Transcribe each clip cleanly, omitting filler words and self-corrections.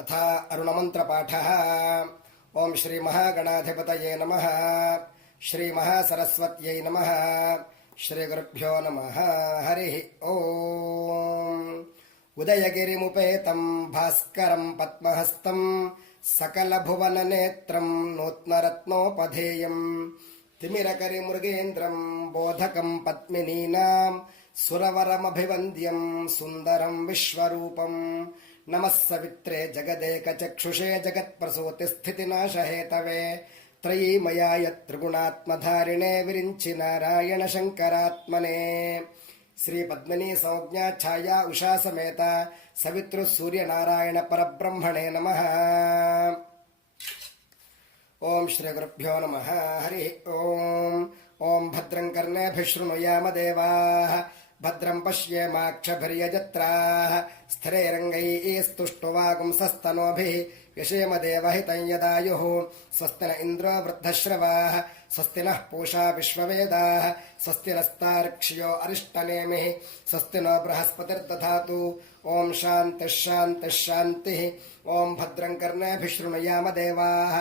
अथ अरुणमन्त्रपाठः। ओं श्री महागणाधिपतये नमः। श्री महासरस्वत्यै नमः। श्री गुरुभ्यो नमः। हरिः ओम्। उदयगिरिमुपेतं भास्करं पद्महस्तं सकलभुवननेत्रं नूत्नरत्नोपधेयं तिमिरकरिमृगेन्द्रं बोधकं पद्मिनीनां सुरवरमभिवन्द्यं सुन्दरं विश्वरूपं नमः सवित्रे जगदेकचक्षुषे जगत्प्रसूतिस्थितिनाशहेतवे त्रयीमयाय त्रिगुणात्मधारिणे विरिञ्चि नारायण शङ्करात्मने श्री पद्मिनी संज्ञा छाया उषा समेत सवितृ सूर्यनारायण परब्रह्मणे नमः। ओं श्री गुरुभ्यो नमः। हरि ओं। ओं भद्रं कर्णेभिः शृणुयाम देवाः भद्रं पश्येमाक्षभिर्यजत्राः स्थिरैरङ्गैस्तुष्टुवागुंसस्तनोभिः यशेम देवहितं यदायुः स्वस्ति न इन्द्रो वृद्धश्रवाः स्वस्ति नः पूषा विश्ववेदाः स्वस्ति नस्तार्क्ष्यो अरिष्टनेमिः स्वस्ति नो बृहस्पतिर्दधातु ॐ शान्तिः शान्तिः शान्तिः। ॐ भद्रं कर्णेभिः शृणुयाम देवाः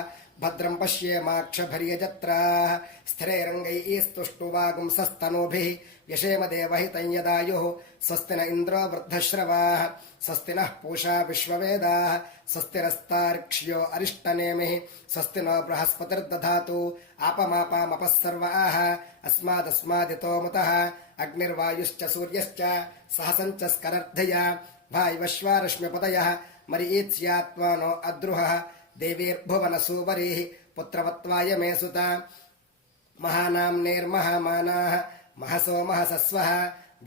भद्रं पश्येमाक्षभिर्यजत्राः स्थिरैरङ्गैस्तुष्टुवागुंसस्तनूभिः यशेम देवहितं यदायुः स्वस्ति न इन्द्रो वृद्धश्रवाः स्वस्ति नः पूषा विश्ववेदाः स्वस्ति नस्तार्क्ष्यो अरिष्टनेमिः स्वस्ति नो बृहस्पतिर्दधातु आपमापामपः सर्वाः अस्मादस्मादितो मुतः अग्निर्वायुश्च सूर्यश्च सहसञ्च स्करर्धया वायुवश्वारश्म्यपदयः मरीत्स्यात्मानो अद्रुहः देवीर्भुवनसूवरीः पुत्रवत्वाय मे सुता महानाम्नेर्महामानाः महसो महसस्वः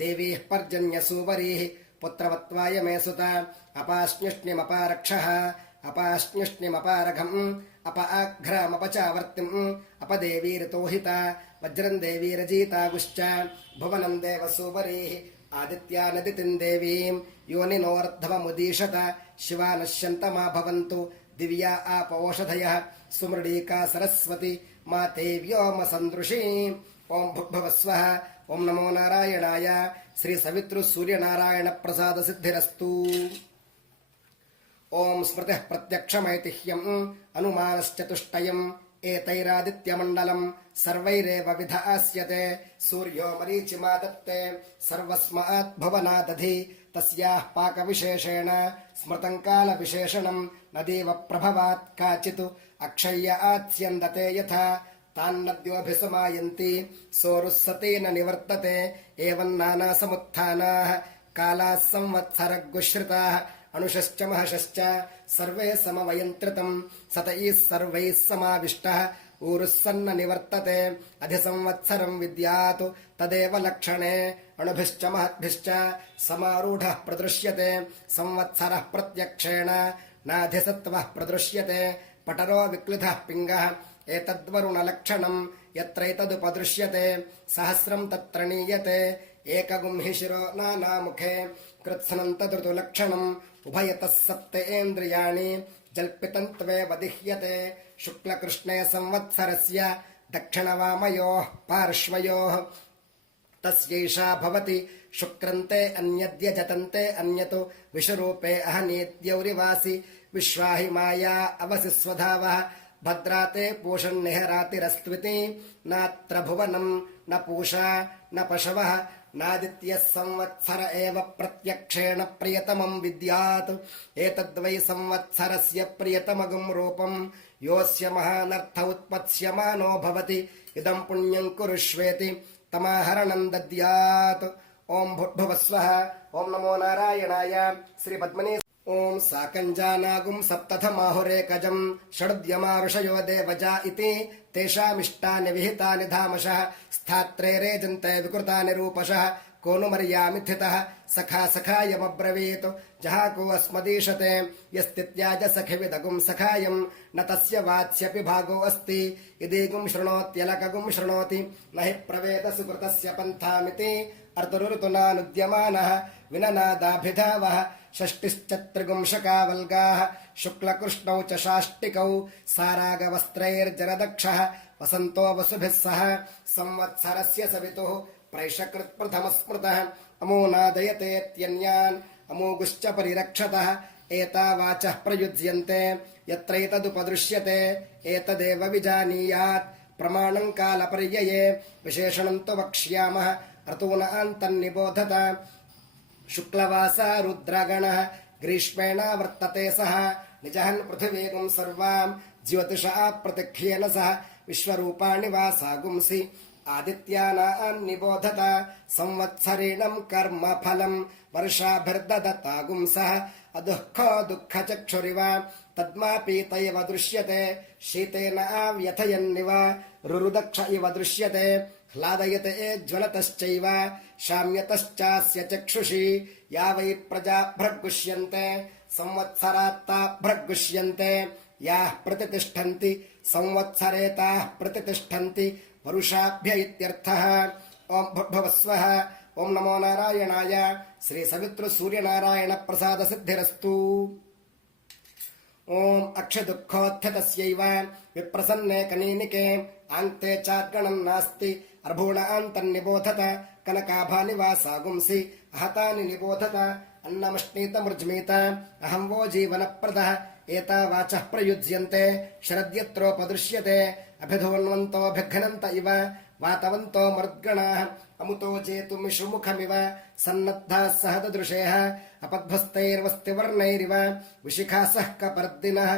देवीः पर्जन्यसूवरीः पुत्रवत्वाय मे सुता अपाश्निष्णिमपारक्षः अपाश्निष्णिमपारघम् अपआघ्रामपचावर्तिम् अपदेवीरितोहिता वज्रम् देवीरजीतागुश्च भुवनम् देवसूवरीः आदित्यानदितिम् देवीम् योनिनोर्ध्वमुदीशत शिवा नश्यन्तमा भवन्तु दिव्या आपोषधयः सुमृडीका सरस्वती माते व्योमसन्दृशी। ओं भुग्भवस्वः। ओं नमो नारायणाय। श्री सवितृ सूर्यनारायण प्रसाद सिद्धिरस्तु। ओं स्मृतिः प्रत्यक्षमैतिह्यम् अनुमानश्चतुष्टयम् एतैरादित्यमण्डलम् सर्वैरेव विधास्यते सूर्यो मरीचिमा दत्ते सर्वस्मात् भुवनादधि तस्याः पाकविशेषेण स्मृतं कालविशेषणम् नदीव प्रभवात् काचित् अक्षय्य आत्स्यन्दते यथा तान्नद्योऽभिसमायन्ति सोरुः सतेन निवर्तते एवं नानासमुत्थानाः कालाः संवत्सरगुश्रिताः अनुषश्च महशश्च सर्वे समवयन्त्रितम् सतैः सर्वैः समाविष्टः ऊरुः सन्न निवर्तते अधिसंवत्सरम् विद्यात् तदेव लक्षणे अणुभिश्च महद्भिश्च समारूढः प्रदृश्यते संवत्सरः प्रत्यक्षेण नाधिसत्वः प्रदृश्यते पटरो विक्लितः पिङ्गः एतद्वरुणलक्षणम् यत्रैतदुपदृश्यते सहस्रम् तत्र नीयते एकगुंहि शिरो नानामुखे कृत्स्नन्तदृतुलक्षणम् उभयतः सप्तेन्द्रियाणि जल्पितन्त्वेव दिह्यते शुक्लकृष्णे संवत्सरस्य दक्षिणवामयोः पार्श्वयोः तस्यैषा भवति शुक्रन्ते अन्यद्यजतन्ते अन्यतो विषरूपे अहनीद्यौरिवासि विश्वाहि माया अवसि स्वधावः भद्राते पूषन्निहरातिरस्त्विति नात्र भुवनम् न पूषा न पशवः नादित्यः संवत्सर एव प्रत्यक्षेण प्रियतमम् विद्यात् एतद्वै संवत्सरस्य प्रियतमगम् रूपम् योऽस्य महानर्थ उत्पत्स्यमानो भवति इदम् पुण्यम् कुरुष्वेति तमाहरणम् दद्यात्। ओं भुर्भुवस्वः। ओं नमो नारायणाय। श्री पद्मिनी। ओं साकञ्जानागुं सप्तथमाहुरेकजम् षडुद्यमारुषयो देवजा इति तेषामिष्टानि विहितानि धामशः स्थात्रे रेजन्ते विकृतानि रूपशः को नु मर्यामिथितः सखा सखायमब्रवीत् जहाको अस्मदीशते यस्तित्याज सखिविदगुं सखायम् न तस्य वाच्यपि भागो अस्ति यदीगुं शृणोत्यलकगुं शृणोति न हि प्रवेद सुकृतस्य पन्थामिति अर्धुरुतुनानुद्यमानः विननादाभिधावः षष्टिश्चत्रिगुंशकावल्गाः शुक्लकृष्णौ च शाष्टिकौ सारागवस्त्रैर्जरदक्षः वसन्तो वसुभिः सह संवत्सरस्य सवितुः प्रैषकृत्प्रथमस्मृतः अमो नादयतेत्यन्यान् अमोघुश्च परिरक्षतः एता वाचः प्रयुज्यन्ते यत्रैतदुपदृश्यते एतदेव विजानीयात् प्रमाणं कालपर्यये विशेषणं तु वक्ष्यामः ऋतूनां तन्निबोधत शुक्लवासा रुद्रगणः ग्रीष्मेण वर्तते सः निजहन् पृथिवीगुं सर्वां ज्योतिषा प्रतिख्येन सह विश्वरूपाणि वासागुंसि आदित्यानां निबोधत संवत्सरेणं कर्मफलं वर्षाभिर्ददतागुंसः अदुःखो दुःखचक्षुरिव तद्मापीतैव दृश्यते शीतेन व्यथयन्निव रुरुदक्ष इव दृश्यते ह्लादयते ज्वलतश्चैव शाम्यतश्चास्य चक्षुषि या वै प्रजा भृग्गुष्यन्ते संवत्सरात्ता भृग्गुष्यन्ते याः प्रतितिष्ठन्ति संवत्सरे ताः प्रतितिष्ठन्ति वरुषाभ्य इत्यर्थः। ओं भुर्भुवस्वः। ओं नमो नारायणाय। श्री सवितृ सूर्यनारायण प्रसाद सिद्धिरस्तु। ओं अक्षदुःखोत्थितस्यैव विप्रसन्ने कनीनिके आन्ते चाद्गणं नास्ति अर्भूणां तन्निबोधत कनकाभानि वासागुंसि अहतानि निबोधत अन्नमश्नीतमृज्मीत अहं वो जीवनप्रदः एता वाचः प्रयुज्यन्ते शरद्यत्रोपदृश्यते अभिधोन्वन्तोऽभिघ्नन्त इव वातवन्तो मरुद्गणाः अमुतो जेतुमिषुमुखमिव सन्नद्धाः सहददृशेः अपद्भस्तैर्वस्तिवर्णैरिव विशिखासः कपर्दिनः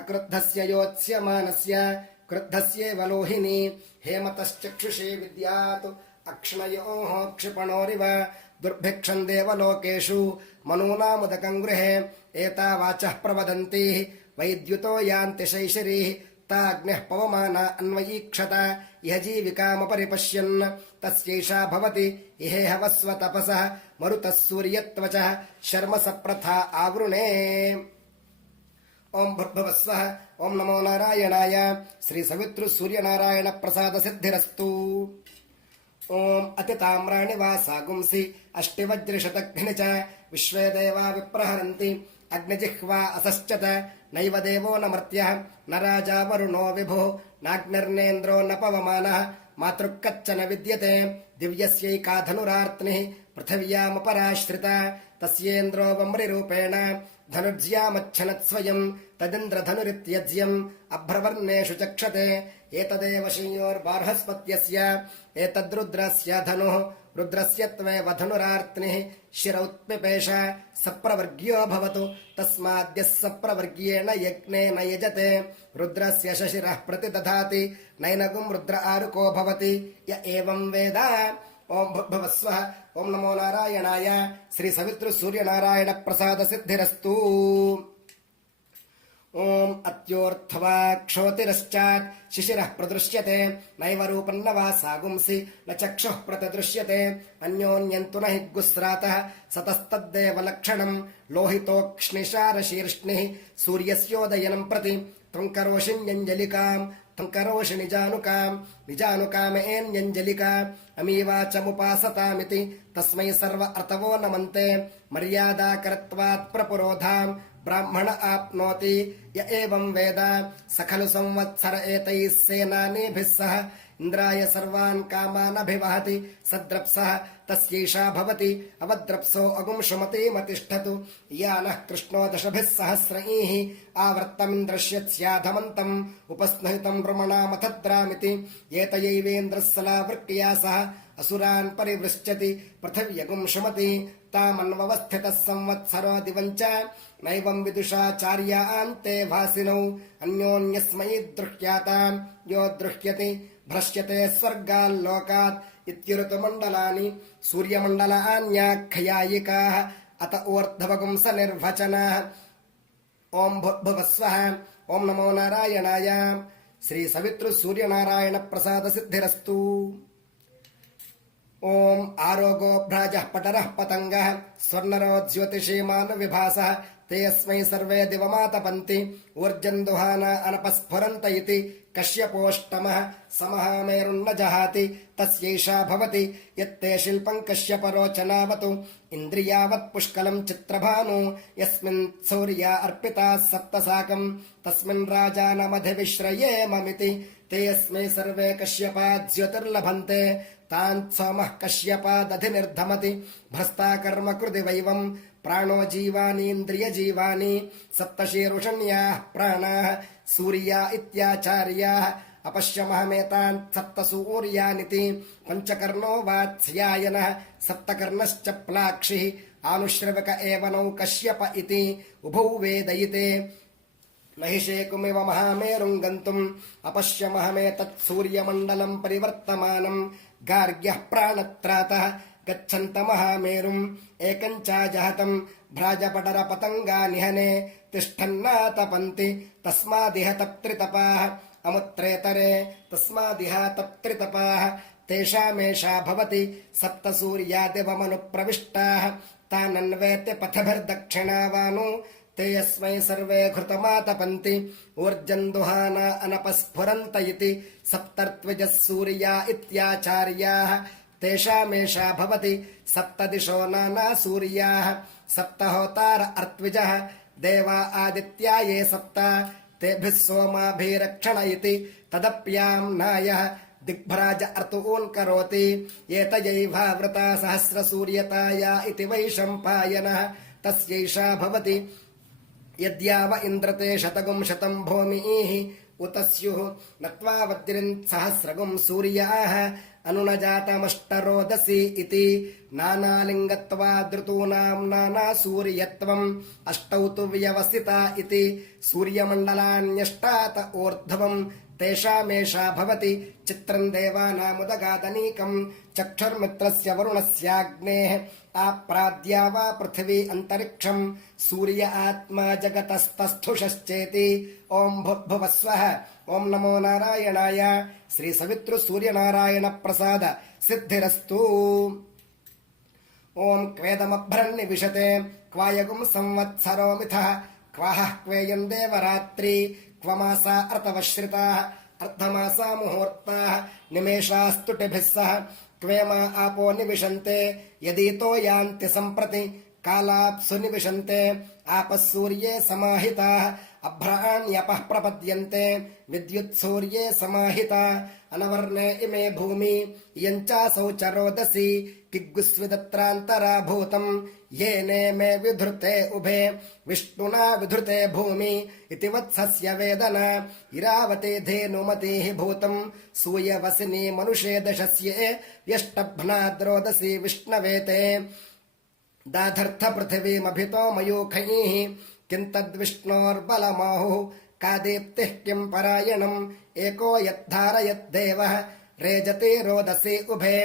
अक्रुद्धस्य योत्स्यमानस्य क्रुद्धस्येव लोहिनी हेमतश्चक्षुषे विद्यात् अक्ष्णयोः क्षिपणोरिव दुर्भिक्षं देवलोकेषु मनूनामुदकं गृहे एता वाचः प्रवदन्ति वैद्युतो यान्ति शैशिरीः ताग्निः पवमाना अन्वयीक्षत इह जीविकामपरिपश्यन् तस्यैषा भवति इहेह वस्व तपसः मरुतः सूर्यत्वचः शर्म सप्रथा आवृणे। ओं भुर्भुवस्वः। ओं नमो नारायणाय। श्री सवितृ सूर्यनारायण प्रसाद सिद्धिरस्तु। ओं अतिताम्राणि वासागुंसि अष्टिवज्रशतघ्नि च विश्वे देवा विप्रहरन्ति अग्निजिह्वा असश्चत नैव देवो न मर्त्यः न राजा वरुणो विभुः नाग्निर्नेन्द्रो न पवमानः मातृक्कच्चन विद्यते दिव्यस्यैका धनुरार्त्निः पृथिव्यामुपराश्रिता तस्येन्द्रो वम्रिरूपेण धनुर्ज्यामच्छनत्स्वयं तदिन्द्रधनुरित्यज्यम् अभ्रवर्णेषु चक्षते एतदेव श्रेयोर्बार्हस्पत्यस्य एतद्रुद्रस्य धनुः रुद्रस्य त्वेव धनुरार्त्निः शिरौत्पिपेष सप्रवर्ग्यो भवतु तस्माद्यः सप्रवर्ग्येण यज्ञेन यजते रुद्रस्य शशिरः प्रतिदधाति नैनगुं रुद्र आरुको भवति य एवं वेद। ओं भुर्भुवस्वः। ओं नमो नारायणाय। श्री सवितृ सूर्यनारायण प्रसाद सिद्धिरस्तु। ओं अत्योर्ध्वा क्षोतिरश्चात् शिशिरः प्रदृश्यते नैव रूपं न वासागुंसि न चक्षुः प्रतिदृश्यते अन्योन्यं तु न हि गुस्रातः सतस्तद्देव लक्षणं लोहितोक्ष्णिशारशीर्ष्णिः सूर्यस्योदयनं प्रति त्वं करोषिण्यञ्जलिकां त्वं करोषि निजानुकामेऽन्यञ्जलिका अमीवाचमुपासतामिति तस्मै सर्व अर्थवो नमन्ते मर्यादाकरत्वात् प्रपुरोधां ब्राह्मण आप्नोति य एवं वेद स खलु संवत्सर एतैः सेनानीभिः सह इन्द्राय सर्वान् कामान् अभिवहति सद्रप्सः तस्यैषा भवति अवद्रप्सो अगुंशुमतीमतिष्ठतु या नः कृष्णो दशभिः सहस्रैः आवर्तमिन्द्रश्यत्स्याधमन्तम् उपस्नहितं भ्रमणामथद्रामिति एतयैवेन्द्रः सलावृक्या सह असुरान् परिवृश्चति पृथिव्यगुंशुमति तामन्वस्थितः संवत्सरो दिवञ्च नैवं विदुषाचार्यान्ते भासिनौ अन्योन्यस्मै दृह्यातां यो दृह्यति भ्रश्यते स्वर्गाल्लोकात् इत्युऋतुमण्डलानि सूर्यमण्डलान्याख्यायिकाः अत ऊर्ध्वगुंस निर्वचनाः। ओं भुर्भुवस्वः। ओं नमो नारायणाय। श्री सवितृ सूर्यनारायण प्रसाद सिद्धिरस्तु। ओं आरोगो भ्राजः पटरः पतङ्गः स्वर्णरो ज्योतिषीमान् विभासः ते अस्मै सर्वे दिवमातपन्ति ऊर्जन्दुहाना अनपस्फुरन्त इति कश्यपोष्टमः समहामेरुन्न जहाति तस्यैषा भवति यत्ते शिल्पं कश्यपरोचनावतु इन्द्रियावत् पुष्कलं चित्रभानु यस्मिन् सौर्या अर्पिताः सप्तसाकं तस्मिन् राजानमधिविश्रयेममिति ते अस्मै सर्वे कश्यपात् ज्योतिर्लभन्ते तान् सोमः कश्यपादधिनिर्धमति भ्रष्टा कर्म कृति वैवं प्राणो जीवानीन्द्रियजीवानि सप्तशीर्षण्याः प्राणाः सूर्या इत्याचार्याः अपश्यमहमेतान् सप्तसूर्यानिति पञ्चकर्णो वात्स्यायनः सप्तकर्णश्च प्लाक्षिः आनुश्रवक एव नौ कश्यप इति उभौ वेदयिते नहिषेकुमिव महामेरुं गन्तुम् अपश्यमहमेतत् सूर्यमण्डलं परिवर्तमानं गार्ग्यः प्राणत्रातः गच्छन्तमहामेरुम् एकञ्चाजहतं भ्राजपटरपतङ्गा निहने तिष्ठन्नातपन्ति तस्मादिह तप्त्रितपाः अमुत्रेतरे तस्मादिह तप्त्रितपाः तेषामेषा भवति सप्तसूर्यादिवमनुप्रविष्टाः तानन्वेत्य पथभिर्दक्षिणावानु ते यस्मै सर्वे घृतमातपन्ति ऊर्जन्दुहाना अनपस्फुरन्त इति सप्तर्त्विजः सूर्या इत्याचार्याः तेषामेषा भवति सप्तदिशो नाना सूर्याः सप्तहोतार अर्त्विजः देवा आदित्या ये सप्त तेभिः सोमाभिरक्षण इति तदप्याम्नायः दिग्भ्राज अर्तून् करोति एतयैवावृता सहस्रसूर्यताया इति वैशम्पायनः तस्यैषा भवति यद्याव इन्द्रते शतगुं शतं भूमिः उत स्युः नत्वा वज्रिन् सहस्रगुं सूर्याः अनुनजातमष्टरोदसी इति नानालिङ्गत्वादृतूनां नानासूर्यत्वम् अष्टौ तु व्यवस्थिता इति सूर्यमण्डलान्यष्टात ऊर्ध्वम् तेषामेषा भवति चित्रं देवानामुदगादनीकं चक्षुर्मित्रस्य वरुणस्याग्नेः आप्राद्या वा पृथिवी अन्तरिक्षं सूर्य आत्मा जगतस्तस्थुषश्चेति ॐ भूर्भुवस्वः ॐ नमो नारायणाय श्री सवितृसूर्यनारायण प्रसाद सिद्धिरस्तु ॐ क्वेदमभ्रन्निविशते क्वायगुं संवत्सरो मिथः क्वाहः क्वेयं देवरात्रि क्वमासा अर्तवश्रिताः अर्धमासा मुहूर्ताः निमेषास्तुटिभिः सह क्वेमा आपो निविशन्ते यदीतो यान्ति सम्प्रति कालाप्सु निविशन्ते आपः सूर्ये समाहिताः अभ्राण्यपः प्रपद्यन्ते विद्युत्सूर्ये समाहिता अनवर्णे इमे भूमि इयञ्चासौ च रोदसी किग्गुस्विदत्रान्तरा भूतम् येने मे विधृते उभे विष्णुना विधृते भूमि इति वत्सस्य वेदना इरावते धेनुमतिः भूतम् सूयवसिनी मनुषे दशस्ये व्यष्टभ्नाद्रोदसी विष्णवेते दाधर्थ पृथिवीमभितो मयूखैः किन्तद्विष्णोर्बलमाहुः का दीप्तिः किं परायणम् एको यद्धारयद्देवः रेजते रोदसी उभे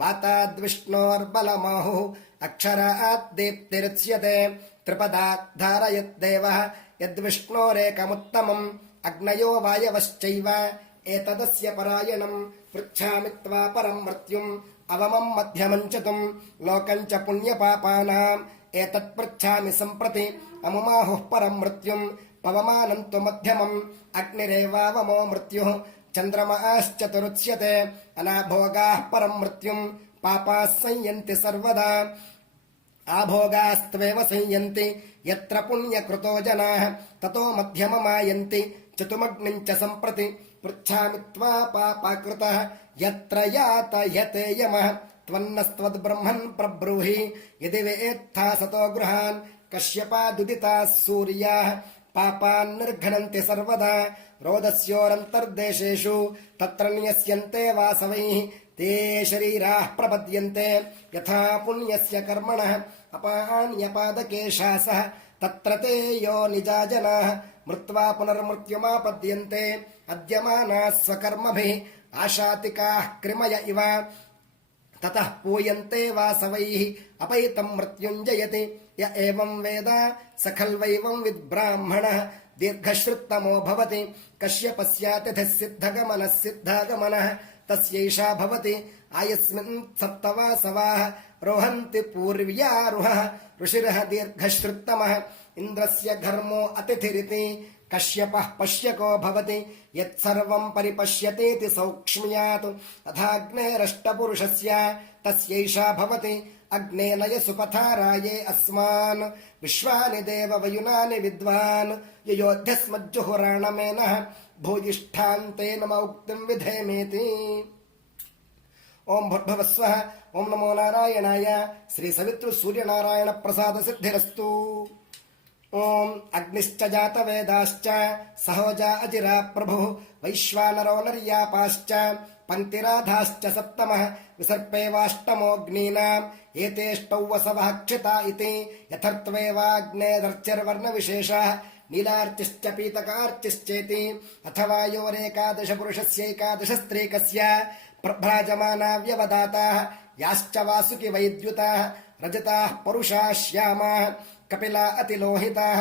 वाताद्विष्णोर्बलमाहुः अक्षरात् दीप्तिरुच्यते त्रिपदात् धारयद्देवः यद्विष्णोरेकमुत्तमम् अग्नयो वायवश्चैव एतदस्य परायणम् पृच्छामि त्वा परम् मृत्युम् अवमम् मध्यमम् च तुम् लोकम् च पुण्यपापानाम् एतत् पृच्छामि सम्प्रति अमुमाहुः परम् मृत्युम् पवमानम् तु मध्यमम् अग्निरेवावमो मृत्युः चन्द्रमाश्चतुरुच्यते अनाभोगाः परम् मृत्युम् पापाः संयन्ति सर्वदा आभोगास्त्वेव संयन्ति यत्र पुण्यकृतो जनाः ततो मध्यममायन्ति चतुमग्निम् च सम्प्रति पृच्छामि त्वा पापाकृतः यत्र यातयते यमः त्वन्नस्त्वद्ब्रह्मन् प्रब्रूहि यदि वेत्था सतो गृहान् कश्यपादुदिताः सूर्याः पापान् निर्घ्नन्ति सर्वदा रोदस्योरन्तर्देशेषु तत्र न्यस्यन्ते वासवैः ते शरीराः प्रपद्यन्ते यथा पुण्यस्य कर्मणः अपान्यपादकेशासः तत्र ते यो निजा जनाः मृत्वा पुनर्मृत्युमापद्यन्ते अद्यमानाः स्वकर्मभिः आशातिकाः कृमय इव ततः पूयन्ते वासवैः अपैतं मृत्युञ्जयति य एवं वेद स खल्वैवं विद्ब्राह्मणः दीर्घश्रुतमो भवति कश्यपस्यातिथिः सिद्धगमनः सिद्धागमनः तस्यैषा भवति आयस्मिन् सप्तवासवाः रोहन्ति पूर्व्यारुहः ऋषिरः दीर्घश्रुतमः इन्द्रस्य घर्मो अतिथिरिति कश्यपः पश्यको भवति यत्सर्वं परिपश्यतीति सौक्ष्म्यात् अथाग्नेरष्टपुरुषस्य तस्यैषा भवति अग्नेनय सुपथाराये अस्मान् विश्वानि देव वयुनानि विद्वान् ययोध्यस्मज्जुहुराणमेनः भूयिष्ठान्तेन मौक्तिं विधेमेति ఓం భూర్భువస్వః. ఓం నమో నారాయణాయ. శ్రీ సవితృ సూర్యనారాయణ ప్రసాద సిద్ధిరస్తు. ఓం అగ్నిశ్చ జాతవేదాశ్చ సహోజా అజిరా ప్రభు వైశ్వానరో నర్యాపాశ్చ పంక్తిరాధాశ్చ సప్తమః విసర్పేవాష్టమోऽగ్నీనాం ఏతేష్టౌ వసవః క్షితా ఇతి యథర్త్వేవాగ్నేదర్చిర్వర్ణ విశేషాః నీలార్చిశ్చ పీతకార్చిశ్చేతి అథవా యోరేకాదశ పురుషస్యైకాదశ స్త్రీకస్య ప్రభ్రాజమానా వ్యవదాతాః యాశ్చ వాసుకి వైద్యుతాః రజతాః పరుషాः శ్యామాः కపిలా అతిలోహితాః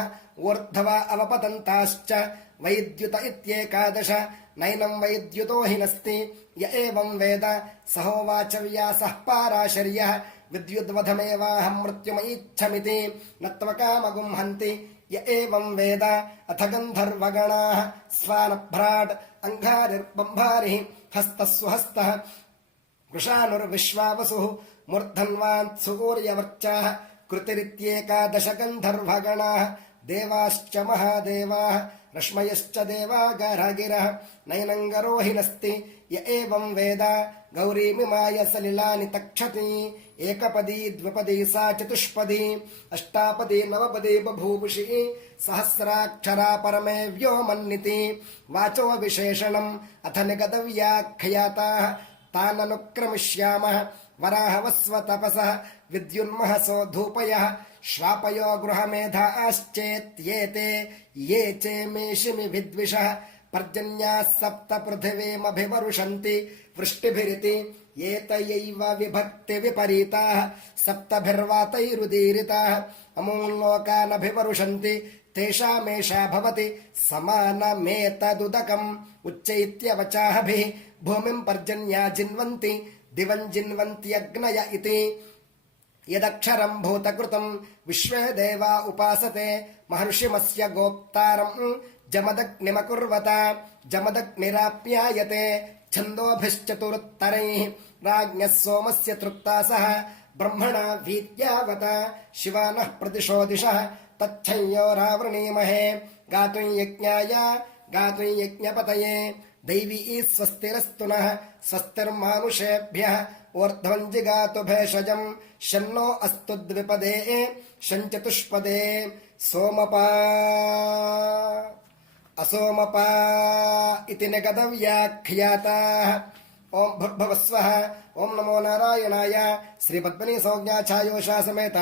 ఊర్ధ్వా అవపతంతాశ్చ వైద్యుత ఇత్యేకాదశ నైనం వైద్యుతో హినస్తి య ఏవం వేద సహోవాచ వ్యాసః పారాశర్యః విద్యుద్వధమేవాహం మృత్యుమయిచ్ఛమితి నత్వకామగుం హంతి య ఏవం వేద అథ గంధర్వగణాః స్వానభ్రాట్ అంగారిర్బంభారిః హస్తస్సుహస్తః వృషానుర్విశ్వావసుః మూర్ధన్వాన్ సూర్యవర్చాః కృతిరిత్యేకాదశ గంధర్వగణాః దేవాశ్చ మహాదేవాః రశ్మయశ్చ దేవాగరగిరః నైనంగరో హినస్తి య ఏవం వేద గౌరీమిమాయ సలిలాని తక్షతి ఏకపదీ ద్విపదీ సా చతుష్పదీ అష్టాపదీ నవపదీ బభూవుషి సహస్రాక్షరా పరమే వ్యోమన్నితి వాచో విశేషణం అథ నిగదవ్యాఖ్యాతాః తాననుక్రమిష్యామః వరాహవస్వ తపసః విద్యున్మహసో ధూపయః శ్వాపయో గృహమేధాశ్చేత్యేతే ఏ చేమేషిమి విద్విషః పర్జన్యాः సప్త పృథివీమభివరుషంతి వృష్టిభిరితి ఏతయైవ విభక్తి విపరీతాः సప్తభిర్వాతైరుదీరితాः అమూల్లోకానభివరుషంతి తేషామేషా భవతి సమానమేతదుదకం ఉచ్చైత్యవచాహభిः భూమిం పర్జన్యా జిన్వంతి దివం జిన్వంత్యగ్నయ ఇతి యదక్షరం భూతకృతం విశ్వే దేవా ఉపాసతే మహర్షిమస్య గోప్తారం జమదగ్నిమకుర్వత జమదగ్నిరాప్యాయతే ఛందోభిశ్చతురుత్తరైః రాజ్ఞः సోమస్య తృప్తాసః బ్రహ్మణా వీత్యావత శివానః ప్రదిశో దిశః తచ్చంయోరావృణీమహే గాతుం యజ్ఞాయ గాతుం యజ్ఞపతయే దైవీ స్వస్తిరస్తు నః స్వస్తిర్మానుషేభ్యః ఊర్ధ్వం జిగాతు భేషజం శన్నో అస్తు ద్విపదే శంచతుష్పదే సోమపా అసోమపా ఇతి నిగదవ్యాఖ్యాతాః. ఓం భూర్భువస్వః. ఓం నమో నారాయణాయ. శ్రీ పద్మినీ సంజ్ఞా ఛాయోషా సమేత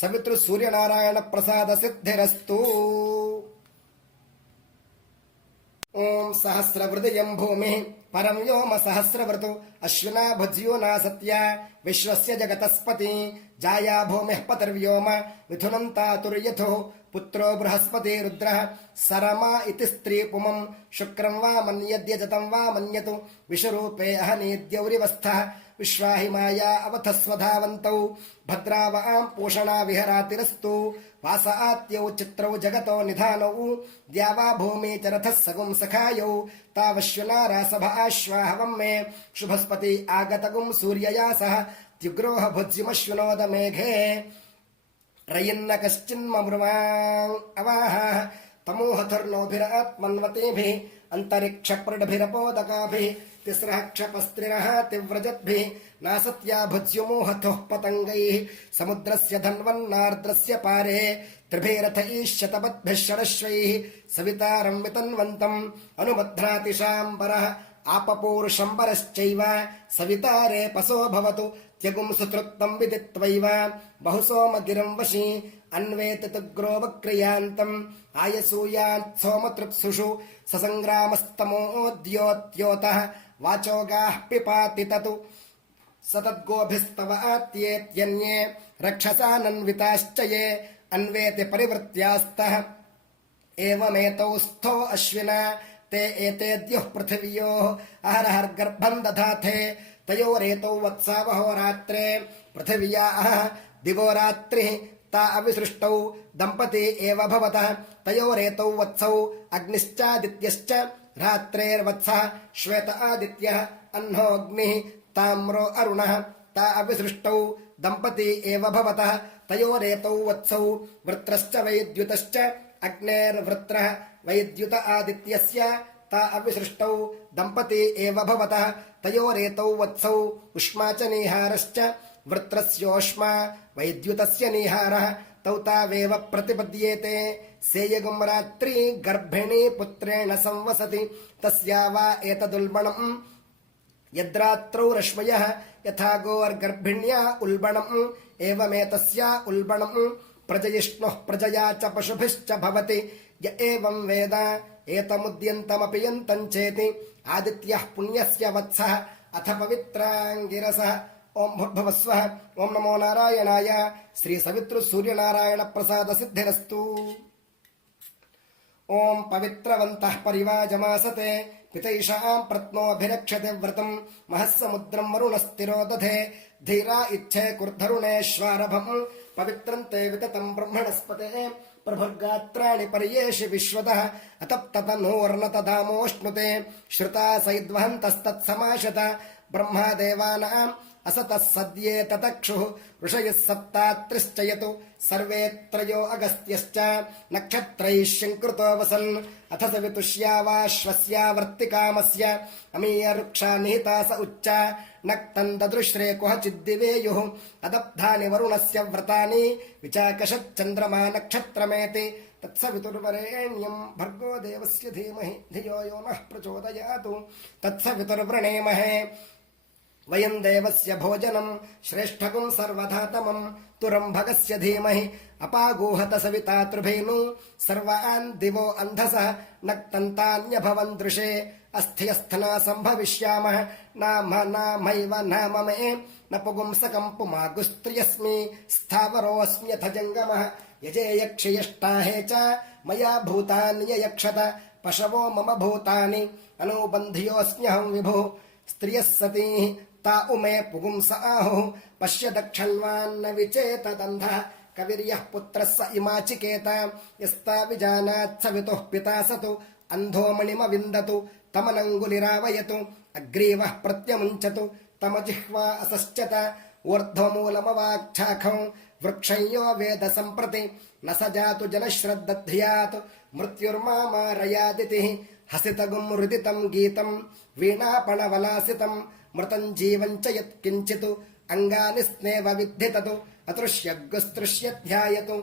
సవితృ సూర్యనారాయణ ప్రసాద సిద్ధిరస్తు. ఓం సహస్రవృదయం భూమి పరం వ్యోమ సహస్రవృతు అశ్వినా భుజ్యూనా సత్య విశ్వస్య జగతస్పతి జాయా భూమిః పతిర్వ్యోమ మిథునం తాతుర్యథు పుత్రో బృహస్పతి రుద్రః సరమా ఇతి స్త్రీ పుమం శుక్రం వా మన్యద్యజతం వా మన్యతు విషరూపే అహనీద్యౌరివస్థః విశ్వాహిమాయా అవథస్వధావంతౌ భద్రావాం పూషణా విహరాతిరస్తు వాసాత్యౌ చిత్రౌ జగతో నిధానౌ ద్యావా భూమి చరథః సగుం సఖాయౌ తావశ్వనా రాసభ ఆశ్వాహవం మే శుభస్పతి ఆగతగుం సూర్యయా సహ త్యుగ్రోహ భుజ్యుమశ్వినోద మేఘే రయన్న కశ్చిన్మృవాం అవాహ తమోహతుర్నోభిరాత్మన్వతేభిః అంతరిక్షప్రడభిరపోదకాభిः తిస్రః క్షపస్త్రిరः తివ్రజద్భిः నాసత్యా భుజ్యుమోహతుః పతంగైः సముద్రస్య ధన్వన్నార్ద్రస్య పారే త్రిభిరథైశ్శతపద్భిः షడశ్వైः సవితారం వితన్వంతం అనుమధ్నాతి శాంబరः ఆపపూరుషంబరశ్చైవ సవితారే పశో భవతు త్యగుం సుతృప్తం విదిత్వైవ బహుసోమగిరం వశీ అన్వేతిగ్రోవక్రియాంతం ఆయసూయాన్ సోమతృప్సుషు ససంగ్రామస్తమోద్యోత్యోతః వాచోగాః పిపాతి తతు సతద్గోభిస్తవాత్యేత్యన్యే రక్షసానన్వితాశ్చ యే అన్వేతి పరివృత్యాస్తః ఏవమేతౌ స్థో అశ్వినా ते एतेद्युः पृथिव्योः अहरहर्गर्भं दधाथे तयोरेतौ वत्सावहोरात्रे पृथिव्याः दिवो रात्रिः ता अविसृष्टौ दम्पती एव भवतः तयोरेतौ वत्सौ अग्निश्चादित्यश्च रात्रेर्वत्सः श्वेत आदित्यः अह्नोऽग्निः ताम्रो अरुणः ता अविसृष्टौ दम्पती एव भवतः तयोरेतौ वत्सौ वृत्रश्च वैद्युतश्च अग्नेर्वृत्रः वैद्युत आदित्यस्य ता अविसृष्टौ दम्पती एव भवतः तयोरेतौ वत्सौ उष्मा च निहारश्च वृत्रस्योष्मा वैद्युतस्य निहारः तौ तावेव प्रतिपद्येते सेयगुं रात्रि गर्भिणी पुत्रेण संवसति तस्या वा एतदुल्बणम् यद्रात्रौ रश्मयः यथा गोर्गर्भिण्या उल्बणम् एवमेतस्या उल्बणम् प्रजयिष्णुः प्रजया च पशुभिश्च भवति य एवं वेद एतमुद्यन्तमपि यन्तम् चेति आदित्यः पुण्यस्य वत्सः अथ पवित्राङ्गिरसः ओं भूर्भुवस्वः ओं नमो नारायणाय श्री सवितृसूर्यनारायण प्रसाद सिद्धिरस्तु। ओं पवित्रवन्तः परिवाजमासते पितैषां प्रत्नोऽभिरक्षते व्रतम् महस्समुद्रं वरुणस्थिरो दधे धीरा इच्छे कुर्धरुणेश्वारभम् पवित्रन्ते विततं ब्रह्मणस्पते प्रभुर्गात्राणि पर्येषि विश्वतः अतप्ततनूर्नतधामोष्णुते श्रुता सैद्वहन्तस्तत्समाशत ब्रह्मादेवानाम् असतः सद्ये ततक्षुः ऋषयः सप्तात्रिश्च यतु सर्वे त्रयो अगस्त्यश्च नक्षत्रैः शङ्कृतो वसन् अथ सवितुष्या वा श्वस्या वर्तिकामस्य अमीयरुक्षा निहिता स उच्च नक्तं ददृश्रे कुहचिद्दिवेयुः अदब्धानि वरुणस्य व्रतानि विचाकषच्चन्द्रमा नक्षत्रमेति तत्सवितुर्वरेण्यं भर्गो देवस्य धीमहि धियो यो नः प्रचोदयातु तत्सवितुर्वृणेमहे वयं देवस्य भोजनं श्रेष्ठकुं सर्वधातमं तुरं भगस्य धीमहि अपागूहत सविता तृभेनु सर्वान् दिवो अन्धसः नक्तन्तान्यभवन् दृशे अस्थियस्थना सम्भविष्यामः नाम नामैव नाम मे न पुगुंसकं पुमागुस्त्रियस्मि स्थावरोऽस्म्यथ जङ्गमः यजेयक्षयष्टाहे च मया भूतान्ययक्षत पशवो मम भूतानि अनुबन्धियोऽस्म्यहं विभुः स्त्रियः सतीः ता उमे पुगुंस आहुः पश्य दक्षन्वान्न विचेतदन्धः कविर्यः पुत्रः स इमाचिकेत यस्ता विजानात् सवितुः पिता स तु अन्धो मणिमविन्दतु तमनङ्गुलिरावयतु अग्रीवः प्रत्यमुञ्चतु तमजिह्वा असश्चत ऊर्ध्वमूलमवाक्छाखं वृक्षं यो वेद सम्प्रति न स जातु जनश्रद्दध्यात् मृत्युर्मामारयादितिः हसितगुं हृदितं गीतं वीणापणवलासितं मृतं जीवं च यत्किञ्चित् अङ्गानि स्नेव विद्धिततु अतृष्यग्गुस्तृष्यध्यायतु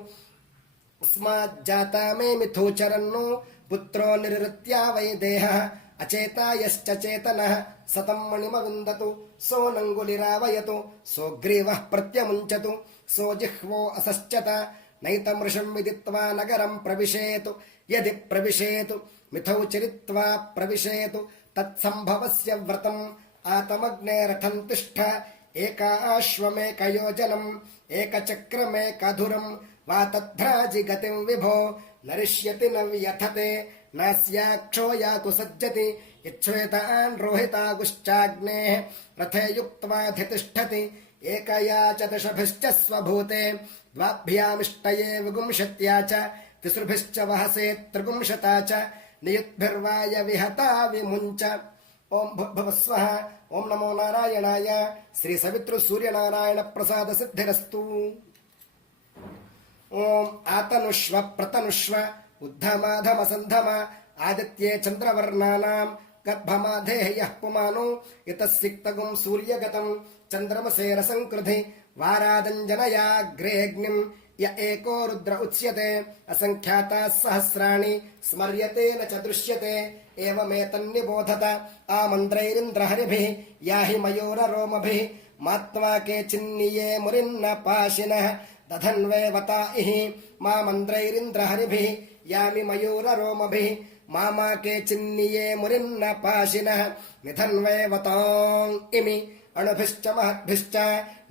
अस्माज्जाता मे मिथुचरन्नु पुत्रो निर्वृत्या वै देहः अचेता यश्च चेतनः सतं मणिमविन्दतु सोऽनङ्गुलिरावयतु सोऽग्रीवः प्रत्यमुञ्चतु सोऽजिह्वो असश्चत नैतमृषं विदित्वा नगरं प्रविशेतु यदि प्रविशेतु मिथौ चरित्वा प्रविशेतु तत्सम्भवस्य व्रतम् आतमग्नेरथं तिष्ठ एकाश्वमेकयोजनम् एकचक्रमेकधुरम् वा तद्भ्राजि गतिं विभो नरिष्यति न व्यथते नास्याक्षो यातु सज्जति यच्छ्वेतान् रोहितागुश्चाग्नेः रथे युक्त्वाधितिष्ठति एकया च दशभिश्च स्वभूते द्वाभ्यामिष्टये विगुंशत्या च तिसृभिश्च वहसे त्रिगुंशता च नियुद्भिर्वाय विहता विमुञ्च ओं भुवस्वः ओं नमो नारायणाय श्री सवितृसूर्यनारायण प्रसाद सिद्धिरस्तु। ओं आतनुष्व प्रतनुष्व उद्धमाधमसन्धम आदित्ये चन्द्रवर्णानां गर्भमाधेः यः पुमानो यतस्सिक्तगुं सूर्यगतं चन्द्रमसे रसंकृधि वारादञ्जनयाग्रेऽग्निं य एको रुद्र उच्यते असंख्याताः सहस्राणि स्मर्यते न च दृश्यते एवमेतन्निबोधत आमन्त्रैरिन्द्रहरिभिः याहि मयूररोमभिः मात्वा के चिन्निये मुरिन्न पाशिनः दधन्वेवता इहि मामन्त्रैरिन्द्रहरिभिः यामि मयूररोमभिः मामा के चिन्निये मुरिन्न पाशिनः निधन्वेवताम् इमि अणुभिश्च महद्भिश्च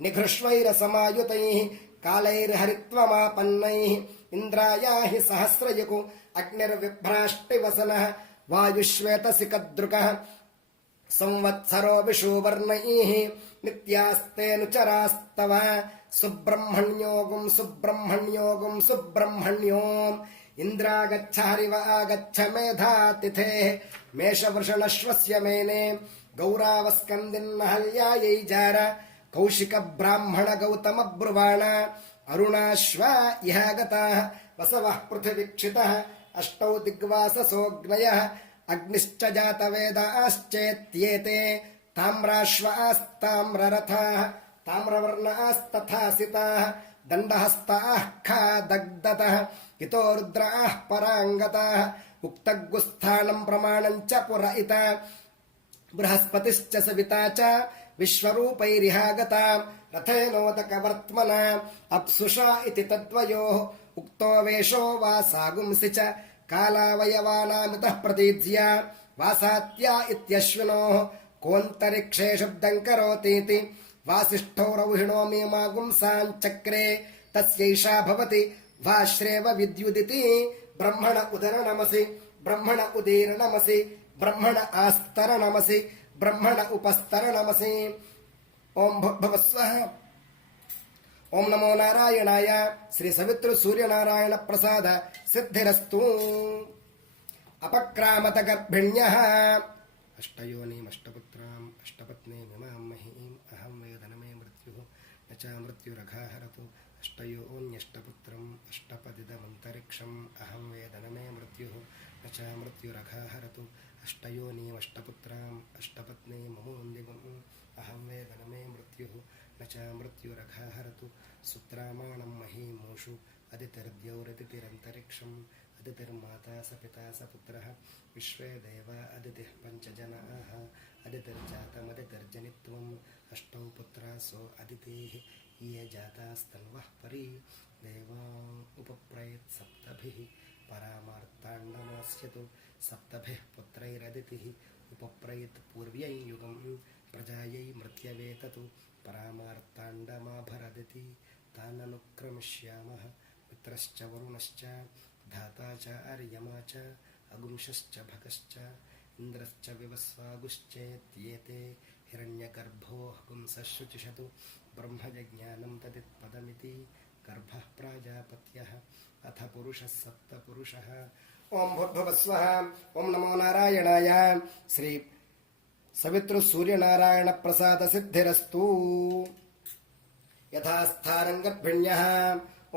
निघृष्वैरसमायुतैः कालैर्हरित्वमापन्नैः इन्द्राया हि सहस्रयुगु अग्निर्विभ्राष्टिवसनः वायुश्वेतसिकदृकः संवत्सरो विषुवर्णैः नित्यास्तेऽनुचरास्तव सुब्रह्मण्योगुं सुब्रह्मण्योगुं सुब्रह्मण्योम् इन्द्रागच्छ हरिव आगच्छ मेधातिथेः मेषवृषणश्वस्य मेने गौरावस्कन्दिन्नहल्यायै जार कौशिक ब्राह्मण गौतम ब्रुवाण अरुणाश्व इह गताः वसवः पृथिवीक्षितः अष्टौ दिग्वाससोऽग्नयः अग्निश्च जातवेदाश्चेत्येते ताम्राश्वास्ताम्ररथाः ताम्रवर्णास्तथासिताः दण्डहस्ताः खादग्धतः हितो रुद्राः पराङ्गताः उक्तगुस्थानं प्रमाणं च पुरयिता बृहस्पतिश्च सविता च विश्वरूपैरिहागता रथेनोदकवर्त्मना अप्सुषा इति तद्वयोः उक्तो वेषो वासागुंसि च कालावयवानामितः प्रतीज्य वासात्या इत्यश्विनोः कोऽन्तरिक्षे शब्दं करोतीति वासिष्ठो रौहिणो मीमागुंसाञ्चक्रे तस्यैषा भवति वाश्रेव विद्युदिति ब्रह्मण उदरनमसि ब्रह्मण उदीर्णमसि ब्रह्मण आस्तरणमसि ब्रह्मण उपस्तरणमसि ओम भवस्वः ओम नमो नारायणाय श्री सवितृ सूर्य नारायण प्रसाद सिद्धिरस्तु अपक्रामत गर्भिण्यः अष्टयोनिम् अष्टपुत्राम् अष्टपत्नीमिमां महीम् अहं वेदनमे मृत्युः न च मृत्युरघाहरतु अष्टयोन्यष्टपुत्रम् अष्टपदिदमन्तरिक्षम् अहं वेदनमे मृत्युः न च मृत्युरघाहरतु अष्टयोनिम् अष्टपुत्राम् अष्टपत्नीममोन्दिवम् अहं वेदनमे मृत्युः न च मृत्युरघाहरतु सुत्रामाणं महीमूषु अदितिर्द्यौरदितिरन्तरिक्षम् अदितिर्माता स पिता स पुत्रः विश्वे देवा अदितिः पञ्चजनाः अदितिर्जातमदितिर्जनित्वम् अष्टौ पुत्रासो अदितेः ये जातास्तन्वः परि देवा उपप्रयेत् सप्तभिः परामार्ताण्डमास्यतु सप्तभिः पुत्रैरदितिः उपप्रयेत् पूर्व्यै युगं प्रजायै मृत्यवे ततु परामार्ताण्डमाभरदिति ताननुक्रमिष्यामः मित्रश्च वरुणश्च धाता च आर्यमा च अगुंशश्च भगश्च इन्द्रश्च विवस्वागुश्चेत्येते हिरण्यगर्भो हगुंसः शुचिषतु ब्रह्मजज्ञानं तदित्पदमिति गर्भः प्राजापत्यः अथ पुरुषः सप्तपुरुषः ओम भूर्भुवस्वः ओम नमो नारायणाय श्री सवितृ सूर्य नारायण प्रसाद सिद्धिरस्तु यथा स्थानं गर्भिण्यः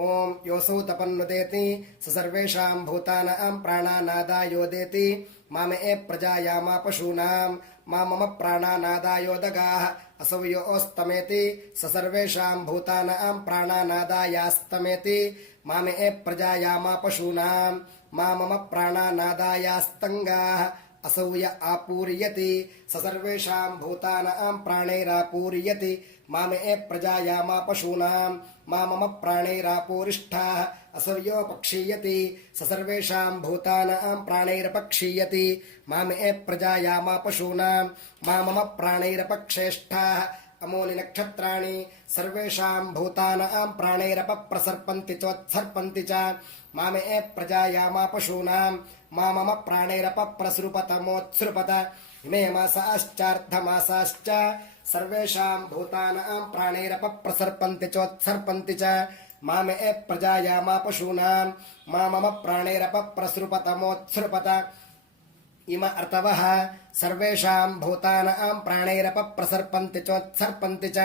ओम योऽसौ तपन्नुदेति स सर्वेषां भूतानां प्राणानादायोदेति मामे प्रजायामा पशूनां मा मम प्राणानादायोदगाः असौ योऽस्तमेति स सर्वेषां भूतानां प्राणानादायास्तमेति मामे प्रजायामा पशूनां मा मम प्राणानादायास्तङ्गाः असौ य आपूर्यति स सर्वेषां भूतानां प्राणैरापूर्यति मामे प्रजायामा पशूनां मा मम प्राणैरापूरिष्ठाः असौ यो पक्षीयति स सर्वेषां भूतानां प्राणैरपक्षीयति मामे प्रजायामा पशूनां मा मम प्राणैरपक्षेष्ठाः अमूनि नक्षत्राणि सर्वेषां भूतानां प्राणैरपप्रसर्पन्ति चोत्सर्पन्ति च मामे प्रजायामा पशूनां मा मम प्राणैरपप्रसृपतमोत्सृपत इमे मासाश्चार्धमासाश्च सर्वेषां भूतानां प्राणैरपप्रसर्पन्ति चोत्सर्पन्ति च मामे प्रजायामा पशूनां मा मम प्राणैरपप्रसृपतमोत्सृपत इम अर्तवः सर्वेषां भूतानां प्राणैरपप्रसर्पन्ति चोत्सर्पन्ति च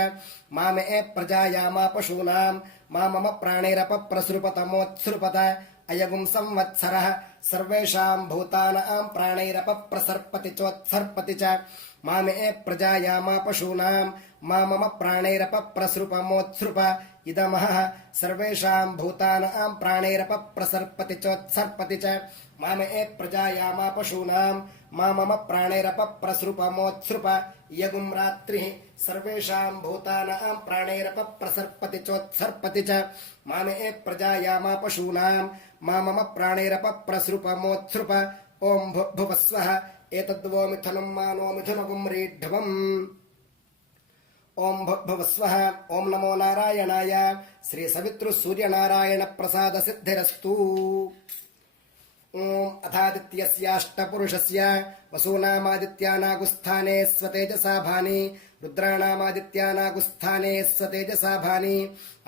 मामे प्रजायामा पशूनां मा मम प्राणैरपप्रसृपतमोत्सृपत अयगुं संवत्सरः सर्वेषां भूतानां प्राणैरपप्रसर्पति चोत्सर्पति च मामे प्रजायामा पशूनां मा मम प्राणैरपप्रसृपमोत्सृप इदमः सर्वेषां भूतानां प्राणैरपप्रसर्पति चोत्सर्पति च मामे प्रजायामा पशूनां मा मम प्राणैरपप्रसृपमोत्सृप यगुं रात्रिः सर्वेषां भूतानां प्राणैरपप्रसर्पति चोत्सर्पति च मामे प्रजायामा पशूनां मा मम प्राणैरपप्रसृपमोत्सृप ओम भुवस्वः एतद्वो मिथुनं मानो मिथुनगुं रीढ्वम् ओम भुवस्वः ओम नमो नारायणाय श्री सवितृ सूर्य नारायण प्रसाद सिद्धिरस्तु ओम अथादित्यस्याष्टपुरुषस्य वसूनामादित्यानागुस्थाने स्वतेजसा भानि रुद्राणामादित्यानागुस्थाने स्वतेजसा भानि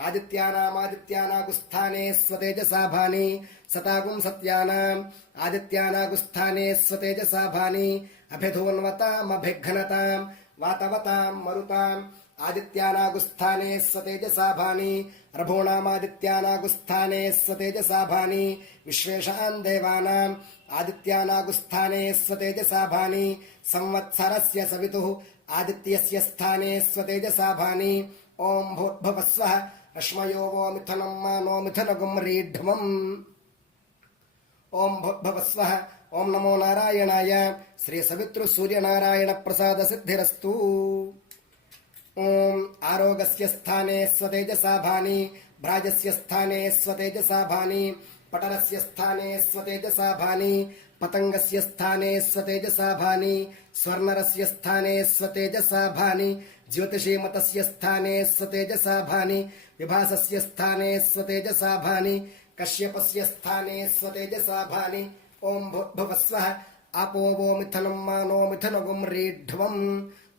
आदित्यानामादित्यानागुस्थाने स्वतेजसा भानि सतागुं सत्यानाम् आदित्यानागुस्थाने स्वतेजसा भानि अभिधून्वतामभिघ्नताम् वातवतां मरुताम् आदित्यानागुस्थाने स्वतेजसा भानि रभूणामादित्यानागुस्थाने स्वतेजसा भानि विश्वेषान् देवानाम् आदित्यानागुस्थाने स्वतेजसा भानि संवत्सरस्य सवितुः आदित्यस्य स्थाने स्वतेजसा भानि ओम भूर्भुवस्वः रश्मयो वो मिथुनं मानो मिथुनगुं रीढ्वम् ओम भूर्भुवस्वः ओम नमो नारायणाय श्री सवितृ सूर्यनारायण प्रसाद सिद्धिरस्तु ओम आरोगस्य स्थाने स्वतेजसा भानि भ्राजस्य स्थाने स्वतेजसा भानि पटरस्य स्थाने स्वतेजसा भानि पतंगस्य स्थाने स्वतेजसा भानि स्वर्णरस्य स्थाने स्वतेजसा भानि ज्योतिषीमतस्य स्थाने स्वतेजसा भानि विभासस्य स्थाने स्वतेजसा भानि कश्यपस्य स्थाने स्वतेजसा भानि ओम भूर्भुवस्वः आपो वो मिथुनं मानो मिथुनगुं रीढ्वम्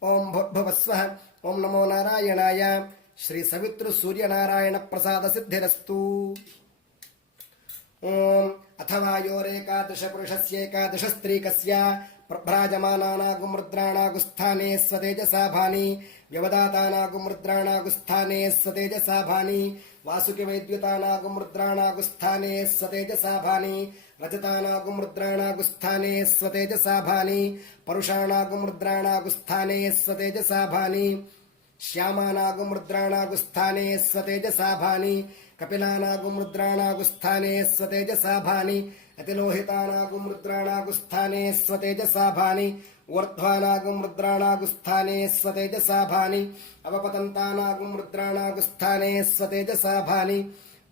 ओम भूर्भुवस्वः ओम नमो नारायणाय श्री सवितृ सूर्यनारायण प्रसाद सिद्धिरस्तु ओम अथवा योरेकादश पुरुषस्येकादश स्त्रीकस्य प्रभ्राजमानानागुमृद्राणागुस्थाने स्वतेजसा भानि व्यवदातानागुमृद्राणागुस्थाने स्वतेजसा भानि वासुकिवैद्युतानागुमृद्राणागुस्थाने स्वतेजसा भानि रजतानागुमृद्राणागुस्थाने स्वतेजसा भानि परुषाणागुमृद्राणागुस्थाने स्वतेजसा भानि श्यामानागुमृद्राणागुस्थाने स्वतेजसा भानि कपिलानागुमृद्राणागुस्थाने स्वतेजसा भानि अतिलोहितानागुमृद्राणागुस्थाने स्वतेजसा भानि ऊर्ध्वानागुमृद्राणागुस्थाने स्वतेजसा भानि अवपतन्तानागुमृद्राणागुस्थाने स्वतेजसा भानि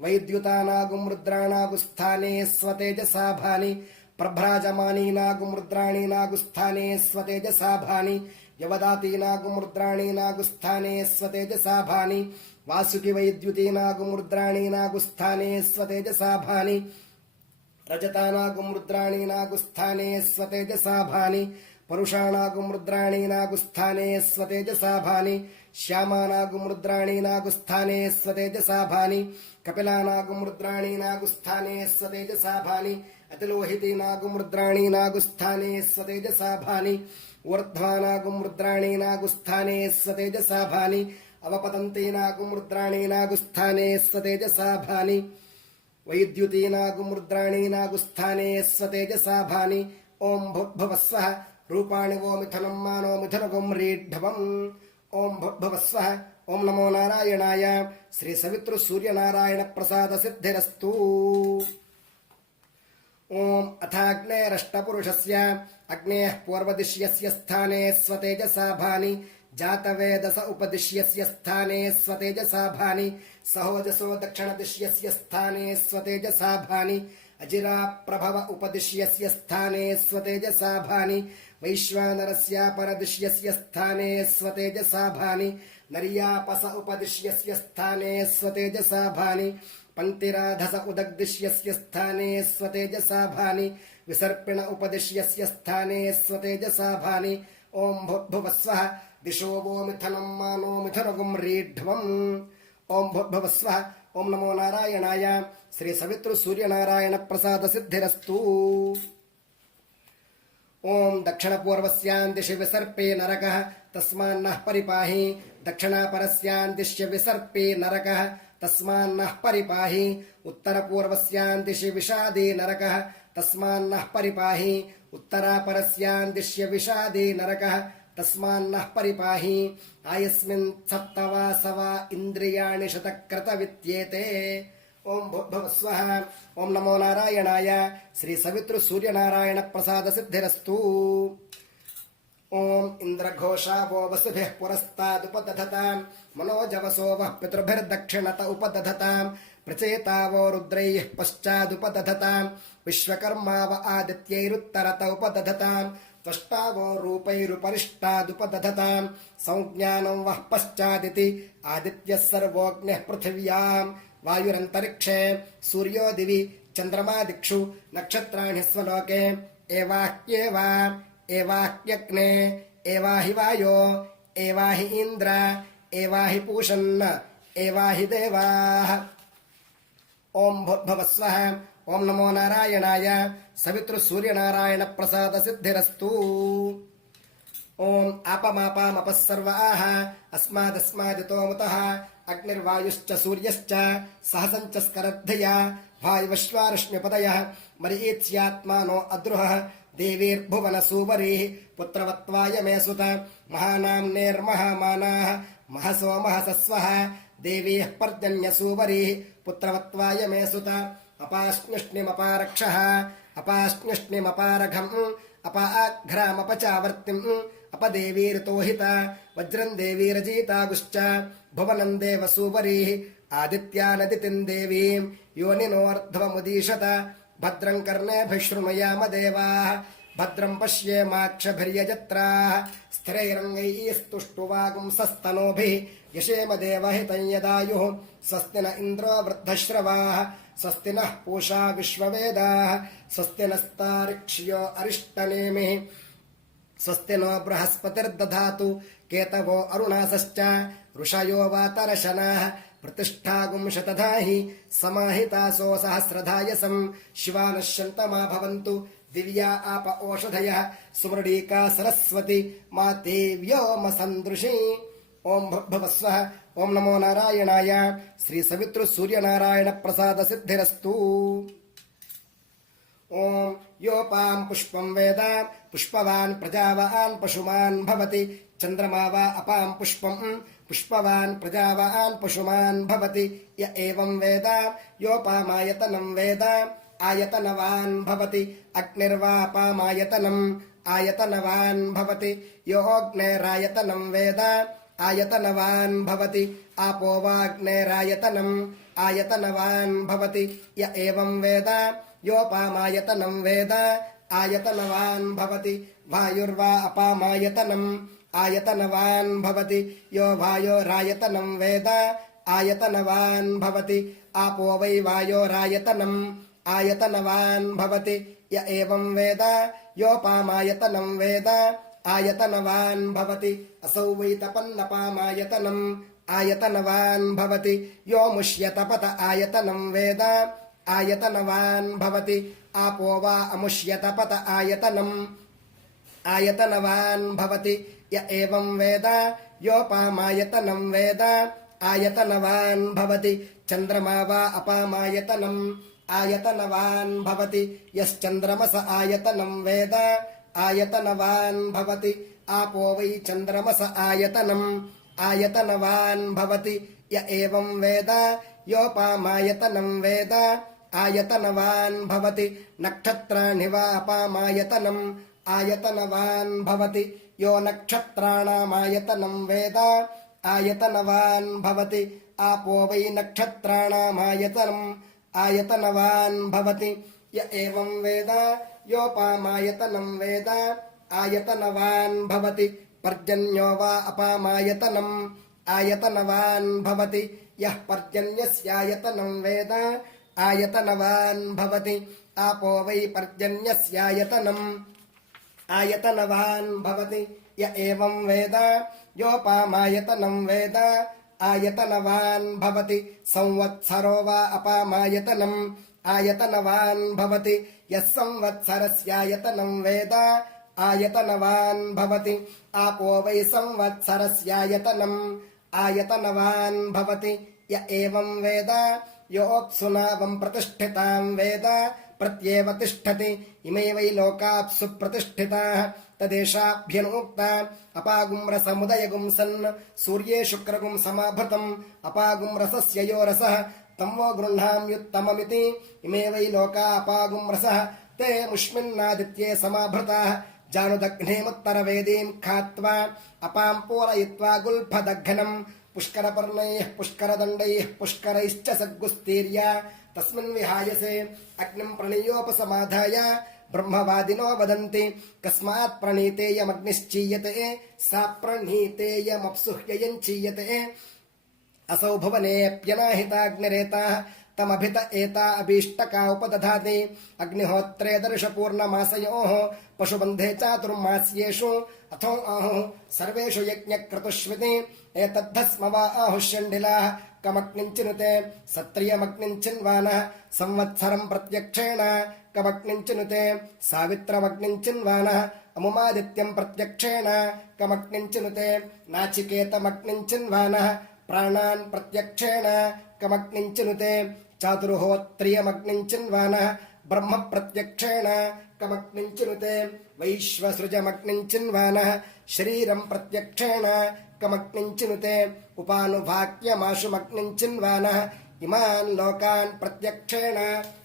वैद्युतानागुमृद्राणागुस्थाने स्वतेजसा भानि प्रभ्राजमानीनागुमृद्राणीनागुस्थाने स्वतेजसा भानि यवदातीनागुमृद्राणीनागुस्थाने स्वतेजसा भानि वासुकिवैद्युतीनागुमृद्राणीनागुस्थाने स्वतेजसा भानि रजतानागुमृद्राणीनागुस्थाने स्वतेजसा भानि परुषाणागुमृद्राणीनागुस्थाने स्वतेजसा भानि श्यामानागुमृद्राणीनागुस्थाने स्वतेजसा भानि कपिलानागुमृद्राणीनागुस्थाने स्वतेजसा भानि अतिलोहितीनागुमृद्राणीनागुस्थाने स्वतेजसा भानि ऊर्ध्वानागुमृद्राणीनागुस्थाने स्वतेजसा भानि अवपतन्तीनागुमृद्राणीनागुस्थाने स्वतेजसा भानि वैद्युतीनागुमृद्राणीनागुस्थाने स्वतेजसा भानि ओम भूर्भुवस्वः रूपाणि वो मिथुनं मानो मिथुनगुं रीढ्वम् ओम भूर्भुवस्वः ओम नमो नारायणाय श्री सवितृ सूर्यनारायण प्रसाद सिद्धिरस्तु ओम अथाग्नेरष्टपुरुषस्य अग्नेः पूर्वदिश्यस्य स्थाने स्वतेजसा भानि जातवेदस उपदिश्यस्य स्थाने स्वतेजसा भानि सहोजसो दक्षिणदिश्यस्य स्थाने स्वतेजसा भानि अजिरा प्रभव उपदिश्यस्य स्थाने स्वतेजसा भानि वैश्वानरस्यापरदिश्यस्य स्थाने स्वतेजसा भानि नर्यापस उपदिश्यस्य स्थाने स्वतेजसा भानि पंतिराधस उदग्दिश्यस्य स्थाने स्वतेजसा भानि विसर्पिण उपदिश्यस्य स्थाने स्वतेजसा भानि ओम भूर्भुवस्वः दिशो वो मिथुनं मानो मिथुनगुं रीढ्वम् ओम भूर्भुवस्वः ओम नमो नारायणाय श्री सवितृ सूर्यनारायण प्रसाद सिद्धिरस्तु ओम दक्षिणपूर्वस्यां दिशि विसर्पे नरकः तस्मान्नः परिपाहि दक्षिणापरस्यां दिश्य विसर्पे नरकः तस्मान्नः परिपाहि उत्तरपूर्वस्यां दिशि विषादे नरकः तस्मान्नः परिपाहि उत्तरापरस्यां दिश्य विषादे नरकः तस्मान्नः परिपाहि आयस्मिन् सप्तवासवा इन्द्रियाणि शतक्रतवित्येते ओम भूर्भुवस्वः ओम नमो नारायणाय श्री सवितृ सूर्यनारायण प्रसाद सिद्धिरस्तु ओम इंद्रघोषा वो वसुभिः पुरस्तादुपदधतां मनोजवसो वः पितृभिर्दक्षिणत उपदधतां प्रचेता वो रुद्रैः पश्चादुपदधतां विश्वकर्मा व आदित्यैरुत्तरत उपदधतां त्वष्टा वो रूपैरुपरिष्टादुपदधतां संज्ञानं वः पश्चादिति आदित्यः सर्वोऽग्निः पृथिव्यां वायुरन्तरिक्षे सूर्यो दिवि चन्द्रमा दिक्षु नक्षत्राणि स्वलोके एवाह्येव एवाह्यग्ने एवाहि वायो एवाहि इन्द्र एवाहि पूषन् एवाहि देवाः ओम भूर्भुवस्वः ओम नमो नारायणाय सवितृ सूर्यनारायण प्रसाद सिद्धिरस्तु ओम आपमापामपः सर्वाः अस्मादस्मादितो मुतः अग्निर्वायुश्च सूर्यश्च सहसञ्च स्करद्धिया वायुवश्वारश्मिपदयः मरीत्स्यात्मानो अद्रुहः देवीर्भुवनसूवरीः पुत्रवत्वाय मे सुत महानाम्नेर्महामानाः महसो महसस्वः देवीः पर्जन्यसूवरीः पुत्रवत्वाय मे सुत अपाश्नुष्णिमपारक्षः अपाश्नुष्णिमपारघम् अपाघ्रामपचावर्तिम् अपदेवीर्तोहिता वज्रम् देवीरजीतागुश्च भुवनम् देवसूवरीः आदित्यानदितिम् देवीम् योनिनोऽर्ध्वमुदीशत भद्रम् कर्णेभिः देवाः भद्रम् पश्येमाक्षभिर्यजत्राः स्थिरैरङ्गैस्तुष्टुवागुंसस्तनूभिः यशेम देवहितम् यदायुः स्वस्ति न इन्द्रो वृद्धश्रवाः स्वस्ति नः पूषा विश्ववेदाः स्वस्ति नस्तार्क्ष्यो अरिष्टनेमिः स्वस्ति नो बृहस्पतिर्दधातु केतवो अरुणासश्च ऋषयो वातरशनाः प्रतिष्ठागुंशतधाहि समाहितासो सहस्रधायसम् शिवानश्यन्तमा भवन्तु दिव्या आप ओषधयः सुमृडीका सरस्वती माते व्योमसन्दृशी ओम भुवस्वः ओम नमो नारायणाय श्री सवितृ सूर्यनारायण प्रसाद सिद्धिरस्तु ओम योपां पुष्पं वेद पुष्पवान् प्रजावान् पशुमान् भवति चन्द्रमा वा अपां पुष्पं पुष्पवान् प्रजावान् पशुमान् भवति य एवं वेद योपामायतनं वेद आयतनवान् भवति अग्निर्वापामायतनम् आयतनवान् भवति योऽग्नेरायतनं वेद आयतनवान् भवति आपो वाग्नेरायतनम् आयतनवान् भवति य एवं वेद योपामायतनं वेद आयतनवान् भवति वायुर्वा अपामायतनम् आयतनवान् भवति यो वायोरायतनं वेद आयतनवान् भवति आपो वै वायोरायतनम् आयतनवान् भवति य एवं वेद योपामायतनं वेद आयतनवान् भवति असौ वै तपन्नपामायतनम् आयतनवान् भवति यो मुष्यतपत आयतनं वेद आयतनवान् भवति आपो वा अमुष्यतपत आयतनम् आयतनवान् भवति य एवं वेद योपामायतनं वेद आयतनवान् भवति चन्द्रमा वा अपामायतनम् आयतनवान् भवति यश्चन्द्रमस आयतनं वेद आयतनवान् भवति आपो वै चन्द्रमस आयतनम् आयतनवान् भवति य एवं वेद योपामायतनं वेद आयतनवान् भवति नक्षत्राणि वा अपामायतनम् आयतनवान् भवति यो नक्षत्राणामायतनं वेद आयतनवान् भवति आपो वै नक्षत्राणामायतनम् आयतनवान् भवति य एवं वेद योपामायतनं वेद आयतनवान् भवति पर्जन्यो वा अपामायतनम् आयतनवान् भवति यः पर्जन्यस्यायतनं वेद आयतनवान् भवति आपो वै पर्जन्यस्यायतनम् आयतनवान् भवति य एवं वेद योपामायतनं वेद आयतनवान् भवति संवत्सरो वा अपामायतनम् आयतनवान् भवति यः संवत्सरस्यायतनं वेद आयतनवान् भवति आपो वै संवत्सरस्यायतनम् आयतनवान् भवति य एवं वेद योऽप्सुनावम् प्रतिष्ठितां वेद प्रत्येव तिष्ठति इमे वै लोकाप्सु प्रतिष्ठिताः तदेशाभ्यनूक्ता अपागुम्रसमुदयगुं सन् सूर्ये शुक्रगुं समाभृतम् अपागुम्रसस्य यो रसः तं वो गृह्णाम्युत्तममिति इमे वै लोका अपागुम्रसः ते मुष्मिन्नादित्ये समाभृताः जानुदग्नेमुत्तरवेदीं खात्वा अपां पूरयित्वा गुल्फदघ्नम् पुष्करपर्णैः पुष्करदण्डैः पुष्करैश्च सद्गुस्तीर्या तस्मिन् विहायसे अग्निं प्रणीयोपसमाधाय ब्रह्मवादिनो वदन्ति कस्मात् प्रणीतेयमग्निश्चीयते सा प्रणीतेयमप्सुह्ययञ्चीयते असौ भुवनेऽप्यनाहिताग्निरेताः तमभित एता अभीष्टका उपदधाति अग्निहोत्रे दर्शपूर्णमासयोः पशुबन्धे चातुर्मास्येषु अथो आहुः सर्वेषु यज्ञक्रतुष्विति एतद्धस्म वा आहुष्यण्डिलाः कमग्निञ्चिनुते सत्रियमग्निञ्चिन्वानः संवत्सरम् प्रत्यक्षेण कमग्निञ्चिनुते सावित्रमग्निञ्चिन्वानः अमुमादित्यम् प्रत्यक्षेण कमग्निञ्चिनुते नाचिकेतमग्निञ्चिन्वानः ప్రాణాన్ ప్రత్యక్షేణ కమగ్నించినుతే చాతుర్హోత్రియమగ్నించిన్వానః బ్రహ్మ ప్రత్యక్షేణ కమగ్నించినుతే వైశ్వసృజమగ్నించిన్వానః శరీరం ప్రత్యక్షేణ కమగ్నించినుతే ఉపానువాక్యమాశుమగ్నించిన్వానః ఇమాన్ లోకాన్ ప్రత్యక్షేణ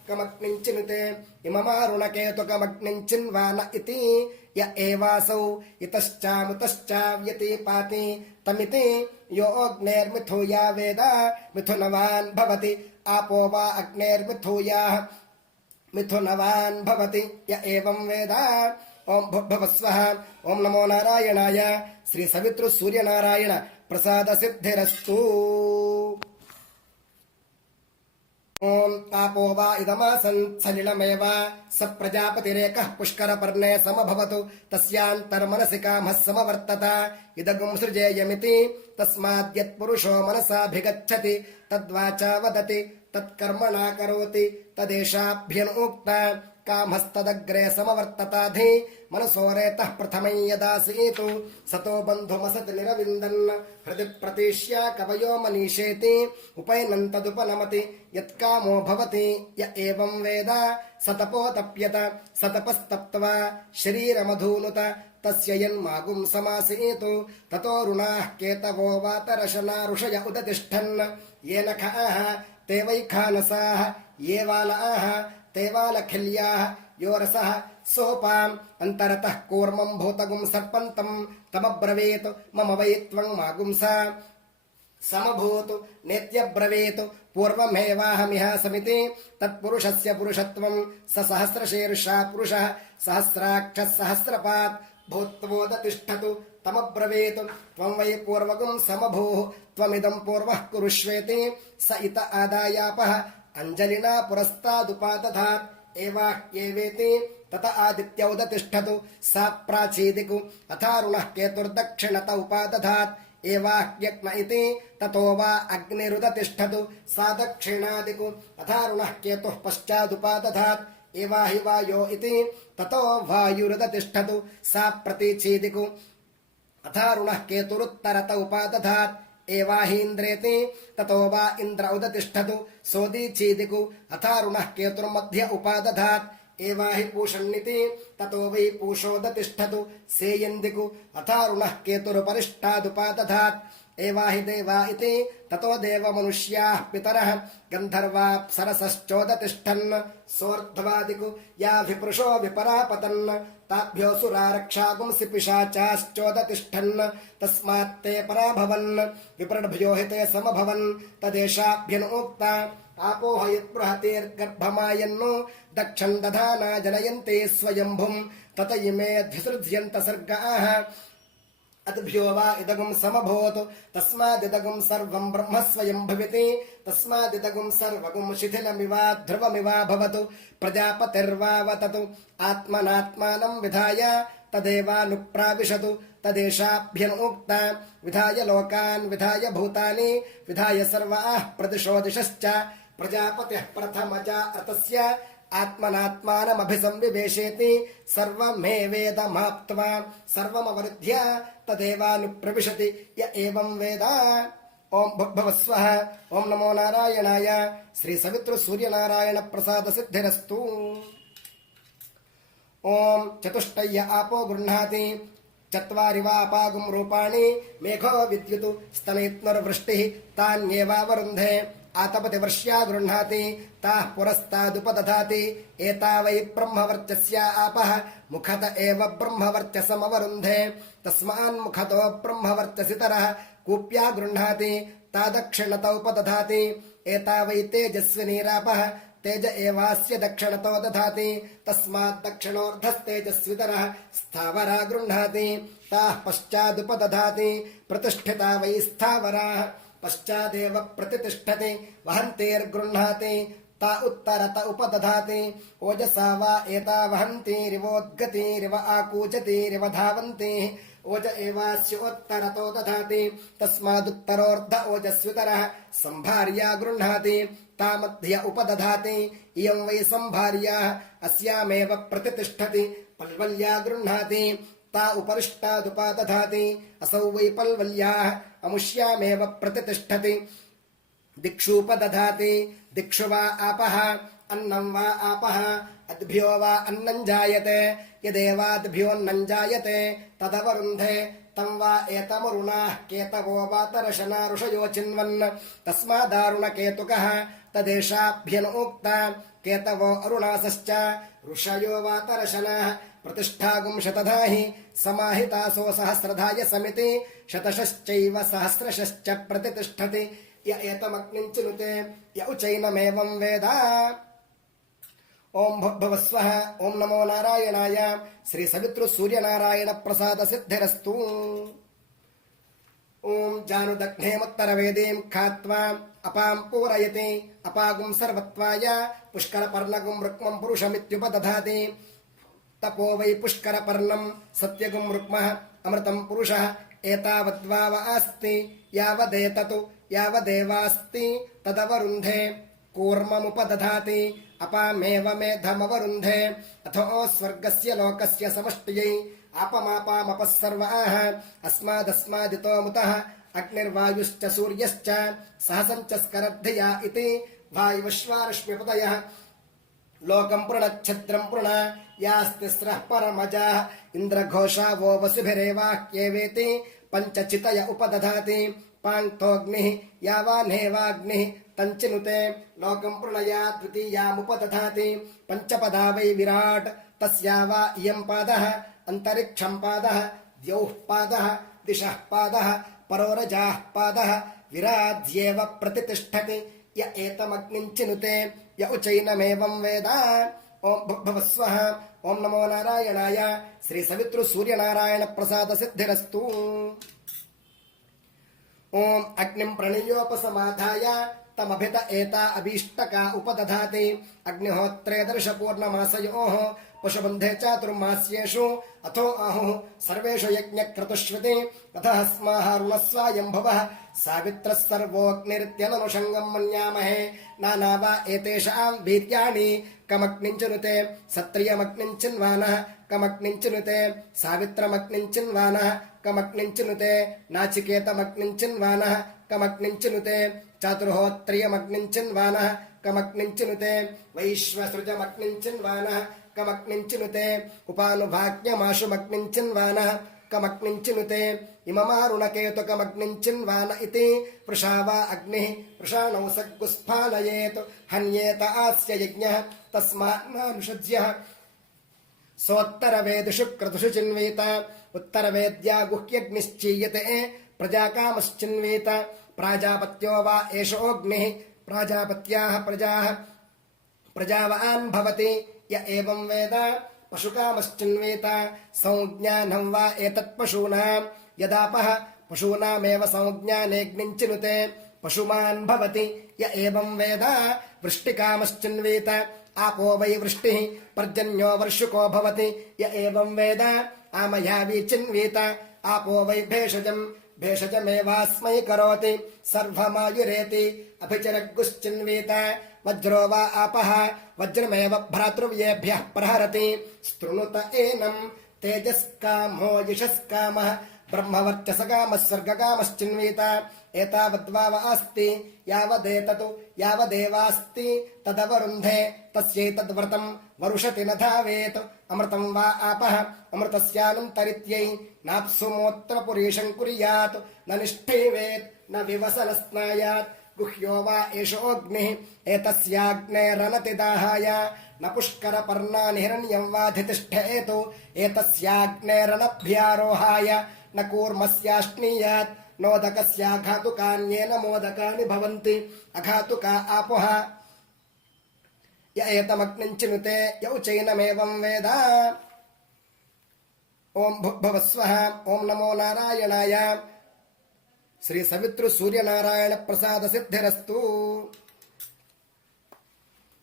కమగ్నించినుతే ఇమమారుణకేతుకమగ్నించిన్వాన ఇతి య ఏవాసౌ ఇతశ్చాముతశ్చావ్యతి పాతి తమితి యో అగ్నేర్మిథూయా వేద మిథునవాన్ భవతి ఆపో వా అగ్నేర్మిథూయా మిథునవాన్ భవతి య ఏవం వేద. ఓం భుర్భువస్వః. ఓం నమో నారాయణాయ. శ్రీ సవితృ సూర్యనారాయణ ప్రసాద సిద్ధిరస్తు. ఓం ఆపో వా ఇదమాసన్ సలిలమేవ స ప్రజాపతిరేకః పుష్కరపర్ణే సమభవతు తస్యాంతర్మనసి కామః సమవర్తత ఇదగుం సృజేయమితి తస్మాద్యత్పురుషో మనసాభిగచ్చతి తద్వాచా వదతి తత్కర్మణా కరోతి తదేషాభ్యనూక్త కామస్తదగ్రే సమవర్తతాధి మనసోరేతః ప్రథమం యదాసీతు సతో బంధుమసతి నిరవిందన్ హృది ప్రతిష్య కవయో మనీషేతి ఉపైనంతదుపనమతి యత్కామో భవతి య ఏవం వేద సతపోతప్యత సతపస్తప్త్వా శరీరమధూనుత తస్య యన్మాగుం సమాసీతు తతో రుణాః కేతవో వాతరశనా ఋషయ ఉదతిష్ఠన్ ఏ నఖాః తే వైఖానసాః ఏ వాలాః ते वालखिल्याः यो रसः सोपाम् अन्तरतः कूर्मम् भूतगुं सर्पन्तम् तमब्रवीत् मम वै त्वं मागुंसा समभूतु नेत्यब्रवीत् पूर्वमेवाहमिहासमिति तत्पुरुषस्य पुरुषत्वम् स सहस्रशीर्षा पुरुषः सहस्राक्षः सहस्रपात् भूत्वोदतिष्ठतु तमब्रवीत् त्वं वै पूर्वगुं समभूः त्वमिदं पूर्वः कुरुष्वेति स इत आदायापः अंजलिना पुरस्तादुपादधात् एवाह्येवेति तत आदित्यौदतिष्ठतु सा प्राचीदिकु अथारुणः केतुर्दक्षिणत उपादधात् एवाह्यग्न इति ततो वा अग्निरुदतिष्ठतु सा दक्षिणादिकु अथारुणः केतुः पश्चादुपादधात् एवाहि वायो इति ततो वायुरुदतिष्ठतु सा प्रतीचीदिकु अथारुणः केतुरुत्तरत उपादधात् एवाहीन्द्रेति ततो वा इन्द्र उदतिष्ठतु सोदीचीदिकु अथारुणः केतुर्मध्ये उपादधात् एवाहि पूषन्निति ततो वै पूषोदतिष्ठतु सेयन्दिकु अथारुणः केतुरुपरिष्टादुपादधात् एवाहि देवा इति ततो देवमनुष्याः पितरः गन्धर्वाप्सरसश्चोदतिष्ठन् सोर्ध्वादिकु याभिपुरुषो विपरापतन् ताभ्यो सुरारक्षागुंसि पिशाचाश्चोदतिष्ठन् तस्मात्ते पराभवन् विप्रभ्यो हि ते समभवन् तदेषाभ्यनुक्ता आपोह यत्बृहतेर्गर्भमायन्नो दक्षन् दधाना जनयन्ते स्वयम्भुम् तत इमेऽध्यसृज्यन्त सर्गाः अद्भ्यो वा इदगुं समभूत् तस्मादिदगुं सर्वं ब्रह्म स्वयं भविति तस्मादिदगुं सर्वगुं शिथिलमिवा ध्रुवमिवा भवतु प्रजापतिर्वावततु आत्मनात्मानं विधाय तदेवानुप्राविशतु तदेषाभ्यनुक्ता विधाय लोकान् विधाय भूतानि विधाय सर्वाः प्रदिशो दिशश्च प्रजापतिः प्रथमजा अतस्य आत्मनात्मानमभिसंविवेशेति सर्वमेवेदमाप्त्वा सर्वमवरुध्य तदेवानुप्रविशति य एवं वेद. ओं भुर्भुवस्वः. ओं नमो नारायणाय. श्री सवितृ सूर्यनारायण प्रसाद सिद्धिरस्तु. ओं चतुष्टय्य आपो गृह्णाति चत्वारि वा अपागुं रूपाणि मेघो विद्युत् स्तनयित्नुर्वृष्टिः तान्येवावरुन्धे आतपति वर्ष्या गृह्णाति ताः पुरस्तादुपदधाति एता वै ब्रह्मवर्चस्या आपः मुखत एव ब्रह्मवर्चसमवरुन्धे तस्मान्मुखतो ब्रह्मवर्चसितरः कूप्या गृह्णाति ता दक्षिणतो उपदधाति एता वै तेजस्विनीरापः तेज एवास्य दक्षिणतो दधाति तस्मात् दक्षिणोर्धस्तेजस्वितरः स्थावरा गृह्णाति ताः पश्चादुपदधाति प्रतिष्ठिता वै स्थावराः पश्चादेव प्रतितिष्ठति वहन्तेर्गृह्णाति ता उत्तरत उपदधाति ओजसा वा एता वहन्तीरिवोद्गतिरिव आकूजतिरिव धावन्ति ओज एवास्योत्तरतो दधाति तस्मादुत्तरोर्ध ओजस्वितरः सम्भार्या गृह्णाति ता मध्य उपदधाति इयं वै सम्भार्या अस्यामेव प्रतितिष्ठति पल्वल्या गृह्णाति ता उपरिष्टादुपादधाति असौ वै पल्वल्याः अमुष्यामेव प्रतितिष्ठति दिक्षूपदधाति दिक्षु वा आपः अन्नं वा आपः अद्भ्यो वा अन्नं जायते यदेवाद्भ्योऽन्नं जायते तदवरुन्धे तं वा एतमरुणाः केतवो वातरशना ऋषयो चिन्वन् तस्मादारुणकेतुकः तदेषाभ्यनोक्ता केतवो अरुणासश्च ऋषयो वातरशनाः प्रतिष्ठागुं शतधाहि समाहितासो सहस्रधाय समिति शतशश्चैव सहस्रशश्च प्रतितिष्ठति य एतमग्निं चिनुते य उचैनमेवं वेद ओं भवस्वः ओं नमो नारायणाय श्री सवितृ सूर्यनारायण प्रसाद सिद्धिरस्तु ओं जानुदग्नेमुत्तरवेदीं खात्वा अपां पूरयति अपागुं सर्वत्वाय पुष्करपर्णगुं रुक्मं पुरुषमित्युपदधाति तपो वै पुष्करपर्णं सत्यगुं रुक्मः अमृतं पुरुषः एतावद्वाव अस्ति यावदेततु यावदेवास्ति तदवरुन्धे कूर्ममुपदधाति अपामेव मेधमवरुन्धे अथो स्वर्गस्य लोकस्य समष्ट्यै आपमापामपः सर्वाः अस्मादस्मादितो मुतः अग्निर्वायुश्च सूर्यश्च सहसञ्च स्करद्धिया इति वायुवश्वारश्मिपदयः लोकं पृणच्छद्रं पृण यास्तिस्रः परमजाः इन्द्रघोषा वो वसुभिरेवाह्येवेति पञ्चचितय उपदधाति पाङ्क्तोऽग्निः यावान्हेवाग्निः तञ्चिनुते लोकं पृणया द्वितीयामुपदधाति पञ्चपदा वै विराट् तस्या वा इयं पादः अन्तरिक्षं पादः द्यौः पादः दिशः पादः परोरजाः पादः विराज्येव प्रतितिष्ठति य एतमग्निं चिनुते य उचैनमेवं वेद ओं भवस्वः ओं नमो नारायणाय श्री सवितृ सूर्यनारायण प्रसाद सिद्धिरस्तु ओं अग्निं प्रणयोपसमाधाय तमभित एता अभीष्टका उपदधाति अग्निहोत्रे दर्शपूर्णमासयोः पशुबन्धे चातुर्मास्येषु अथो आहुः सर्वेषु यज्ञक्रतुष्वति अतः स्माहारुणस्वायम्भवः सावित्रः सर्वोऽग्निरित्यननुषङ्गं मन्यामहे नाना वा एतेषां वीर्याणि कमग्निं चिनुते सत्रियमग्निं चिन्वानः कमग्निं चिनुते सावित्रमग्निं चिन्वानः कमग्निं चिनुते नाचिकेतमग्निं चिन्वानः कमग्निं चिनुते चातुर्होत्रियमग्निं चिन्वानः कमग्निं चिनुते वैश्वसृजमग्निं चिन्वानः कमग्निं चिनुते उपानुभाग्यमाशुमग्निं चिन्वानः कमग्निं चिनुते इममारुणकेतुकमग्निं चिन्वान इति वृषा वा अग्निः वृषाणौ सग्गुस्फालयेत् हन्येत आस्य यज्ञः तस्मान्नानुषज्यः सोत्तरवेदिषु क्रतुषु चिन्वेत उत्तरवेद्या गुह्यग्निश्चीयते प्रजाकामश्चिन्वेत प्राजापत्यो वा एषोऽग्निः प्राजापत्याः प्रजाः प्रजावान् भवति य एवं वेद पशुकामश्चिन्वेत संज्ञानं वा एतत्पशूनां यदापः पशूनामेव संज्ञानेऽग्निं चिनुते पशुमान् भवति य एवं वेद वृष्टिकामश्चिन्वेत आपो वै वृष्टिः पर्जन्यो वर्षुको भवति य एवं वेद आमयावी चिन्वेत आपो वै भेषजं भेषजमेवास्मै करोति सर्वमायुरेति अभिचरग्गुश्चिन्वेत वज्रो वा आपः वज्रमेव भ्रातृव्येभ्यः प्रहरति स्तृणुत एनं तेजस्कामो यशस्कामः ब्रह्मवर्चसकामः स्वर्गकामश्चिन्वेत एतावद्वाव अस्ति यावदेततु यावदेवास्ति तदवरुन्धे तस्यैतद्व्रतं वरुषति न धावेत् अमृतं वा आपः अमृतस्यानन्तरित्यै नाप्सुमोत्रपुरीशं कुर्यात् न निष्ठैवेत् न विवसनस्नायात् गुह्यो वा एषोऽग्निः एतस्याग्नेरनति दाहाय न पुष्करपर्णानि हिरण्यं वाधितिष्ठेतु एतस्याग्नेरनभ्यारोहाय न कूर्मस्याश्नीयात् नोदकस्याघातुकान्येन मोदकानि भवन्ति अघातुका आपुः य एतमग्निं चिनुते य उचैनमेवं वेद ओं भवस्वः ओं नमो नारायणाय श्री सवितृ सूर्यनारायण प्रसाद सिद्धिरस्तु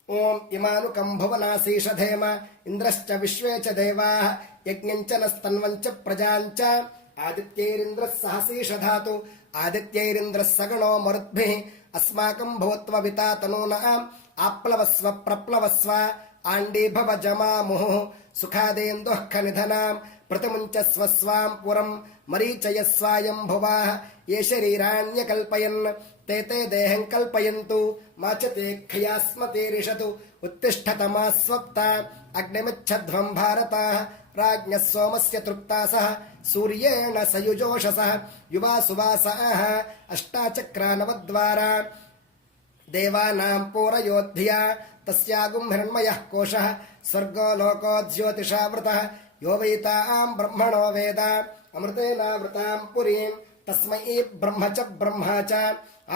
ओं इमानुकं भुवनासीषधेम इन्द्रश्च विश्वे च देवाः यज्ञं च नस्तन्वं च प्रजां च आदित्यैरिन्द्रः सहसीषधातु आदित्यैरिन्द्रः सगणो मरुद्भिः अस्माकं भूत्वविता तनूनाम् आप्लवस्व प्रप्लवस्व आण्डीभव जमामुहुः सुखादेन्दुः खनिधनाम् प्रतिमुञ्च स्वस्वाम् पुरम् मरीचयस्वायम् भुवाः ये शरीराण्यकल्पयन् ते ते देहम् कल्पयन्तु मा च ते क्षयास्मतीरिषतु उत्तिष्ठतमा स्वप्ता अग्निमिच्छध्वम् भारताः राज्ञः सोमस्य तृप्तासः सूर्येण सयुजोषसः युवासुवासाः अष्टाचक्रानवद्वारा देवानाम् पूरयोध्या तस्यागुम् हिरण्मयः कोशः स्वर्गो लोको ज्योतिषावृतः यो वैताम् ब्रह्मणो वेद अमृतेनावृताम् पुरीम् तस्मै ब्रह्म च ब्रह्मा च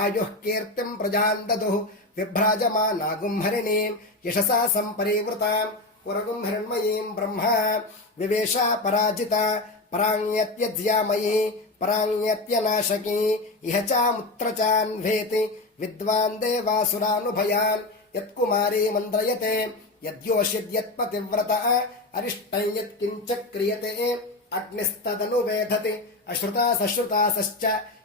आयुः कीर्तिम् प्रजाम् ददुः विभ्राजमानागुम् हरिणीम् यशसा सम्परिवृताम् पुरगुम् हिरण्मयीम् ब्रह्मा विवेशा पराजिता पराण्यत्यज्यामयी पराण्यत्यनाशकी इह चामुत्र चान्वेति विद्वान् देवासुरानुभयान् यत्कुमारी मन्द्रयते यद्योषिद्यत्पतिव्रतः अरिष्टं यत्किञ्च क्रियते अग्निस्तदनुवेधति अश्रुतासश्रुतासश्च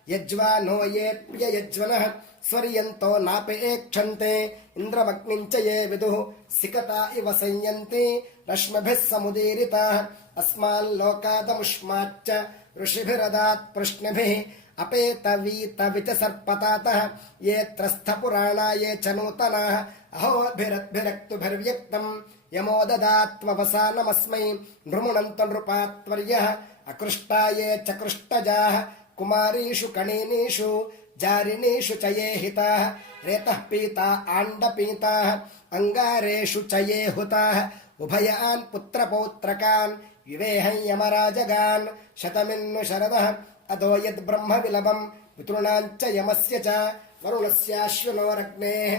यज्वानो येऽप्ययज्वनः स्वर्यन्तो नापेक्षन्ते इन्द्रमग्निम् च ये विदुः सिकता इव संयन्ति रश्मिभिः समुदीरिताः अस्माल्लोकादमुष्माच्च ऋषिभिरदात् प्रश्निभिः अपेतवीतविचसर्पतातः ये त्रस्थपुराणा ये च नूतनाः अहोभिरद्भिरक्तुभिर्व्यक्तम् यमो ददात्ववसानमस्मै नृमुणन्तो नृपात्वर्यः अकृष्टा ये च कृष्टजाः कुमारीषु कणिनीषु जारिणीषु च ये हिताः रेतः पीता आण्डपीताः अङ्गारेषु च ये हुताः उभयान् पुत्रपौत्रकान् विवेहं यमराजगान् शतमिन्नु शरदः अदो यद्ब्रह्म विलभम् पितॄणाञ्च यमस्य च वरुणस्याश्विनोरग्नेः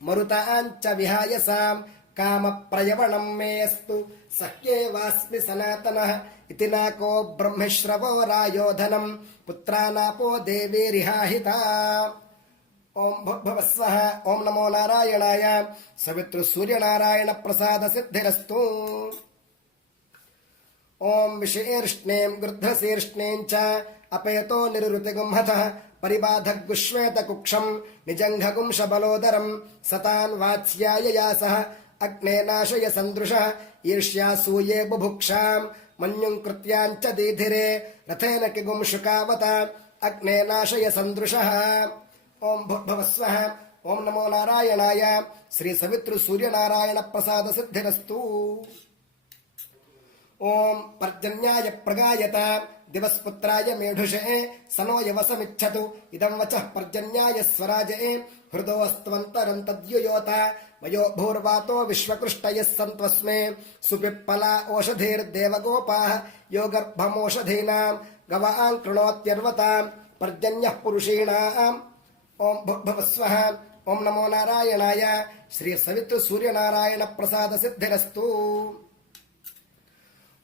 मरुताञ्च विहायसाम् कामप्रयवणम् मेऽस्तु सख्येवास्मि सनातनः इति नाको ब्रह्मश्रवो रायोधनम् पुत्रानापो देवीरिहाहिता ओं भुवस्वः ओं नमो नारायणाय सवितृसूर्यनारायण प्रसाद सिद्धिरस्तु ओं विषेर्ष्णेम् गृध्रशीर्ष्णेम् च अपेतो निरुतिगुंहतः परिबाधगुश्वेतकुक्षम् निजङ्घगुं शबलोदरम् सतान् वात्स्याय यासः अग्ने नाशय सन्दृशः ईर्ष्यासूये बुभुक्षाम् मन्युम् कृत्याञ्च दीधिरे रथेन किगुं शुकावत अग्ने नाशय सन्दृशः ओं भुवस्वः ओं नमो नारायणाय श्री सवितृसूर्यनारायण प्रसाद सिद्धिरस्तु ओं पर्जन्याय प्रगायत दिवस्पुत्राय मेढुषे सनो यवसमिच्छतु इदं वचः पर्जन्याय स्वराजे हृदोऽस्त्वन्तरं तद्युयोत वयो भूर्वातो विश्वकृष्टयः सन्त्वस्मे सुपिप्पला ओषधीर्देवगोपाः यो गर्भमोषधीनां गवां कृणोत्यर्वतां पर्जन्यः पुरुषीणाम् ओं भुवस्वः ओं नमो नारायणाय श्री सवितृसूर्यनारायण प्रसाद सिद्धिरस्तु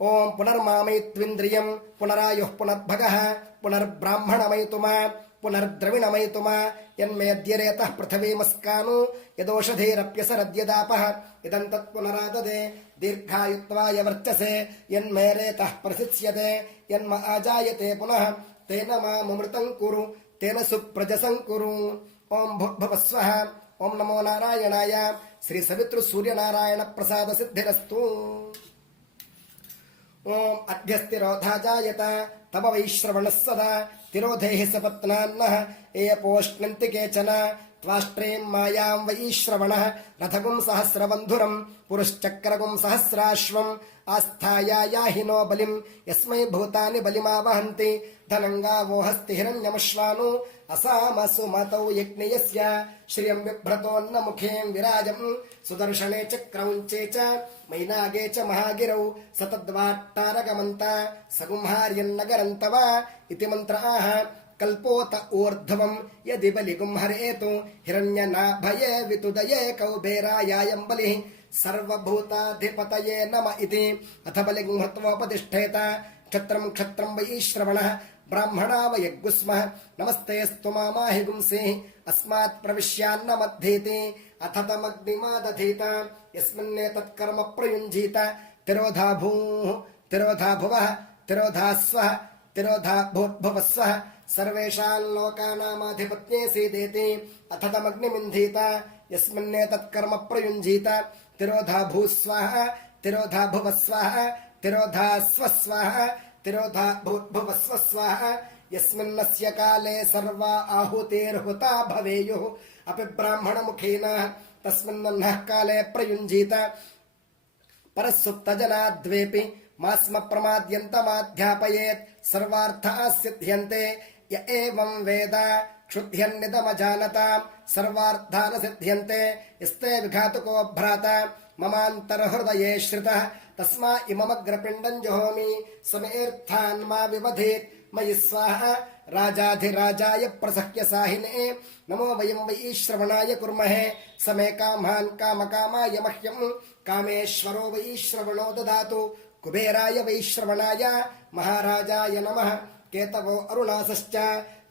ओं पुनर्मामयित्विन्द्रियम् पुनरायुः पुनर्भगः पुनर्ब्राह्मणमयितुमा पुनर्द्रविणमयितुमा यन्मेद्यरेतः पृथिवीमस्कानु यदोषधीरप्यसरद्यदापः इदं तत्पुनराददे दीर्घायुत्वाय वर्चसे यन्मेरेतः प्रसित्स्यते यन्म आजायते पुनः तेन माममृतं कुरु तेन सुप्रजसं कुरु ओं भुवस्वः ओं नमो नारायणाय श्री सवितृसूर्यनारायण प्रसाद सिद्धिरस्तु ओं अध्यस्तिरोधा जायत तव वैश्रवणः सदा तिरोधेः सपत्नान्नः एयपोष्णन्ति केचन त्वाष्ट्रीं मायां वैश्रवणः रथगुं सहस्रबन्धुरं पुरुश्चक्रगुं सहस्राश्वम् आस्थाया याहिनो बलिं यस्मै भूतानि बलिमावहन्ति धनङ्गावो हस्ति हिरण्यमश्वानु असामसुमतौ यज्ञयस्य श्रियं बिभ्रतोऽन्न मुखें विराजम् सुदर्शने चक्रौञ्चे च मैनागे च महागिरौ सतद्वाट्टारगमन्त सगुंहार्यन्नगरं तव इति मन्त्राः कल्पोत ऊर्ध्वम् यदि बलिगुं हरेतु हिरण्यनाभये वितुदये कौबेरायायं बलिः सर्वभूताधिपतये नम इति अथ बलिगुं हत्वोपतिष्ठेत क्षत्रं क्षत्रं वैश्रवणः ब्राह्मणा वयग्गुस्मः नमस्तेऽस्तु मामाहि गुंसीः अस्मात् प्रविश्यान्नमद्धीति अथ तमग्निमादधीत यस्मिन्नेतत्कर्म प्रयुञ्जीत तिरोधा भूः तिरोधा भुवः तिरोधा स्वः तिरोधा भूर्भुवस्वः सर्वेषां लोकानामाधिपत्ये सीदेति अथ तमग्निमिन्धीत यस्मिन्नेतत्कर्म प्रयुञ्जीत तिरोधा भूस्वः तिरोधा भुव स्वाहा तिरोधा स्व स्वाहा तिरोधा भुव स्व स्वाहा यस्मिन्नस्य काले सर्वा आहुतिर्हुता भवेयुः अपि ब्राह्मणमुखेन तस्मिन्नः काले प्रयुञ्जीत परस्सुप्तजनाद्वेपि मास्म प्रमाद्यन्तमाध्यापयेत् सर्वार्थाः सिद्ध्यन्ते य एवं वेद क्षुध्यन्निदमजानताम् सर्वार्थान् सिद्ध्यन्ते यस्ते विघातुको भ्राता ममान्तर्हृदये श्रितः तस्मा इममग्रपिण्डम् जुहोमि समेऽर्थान् मा विवधेत् मयि स्वाहा राजाधिराजाय प्रसह्य साहिने नमो वयं वै श्रवणाय कुर्महे समे कामान् कामकामाय मह्यं कामेश्वरो वै श्रवणो ददातु कुबेराय वै श्रवणाय महाराजाय नमः केतवो अरुणासश्च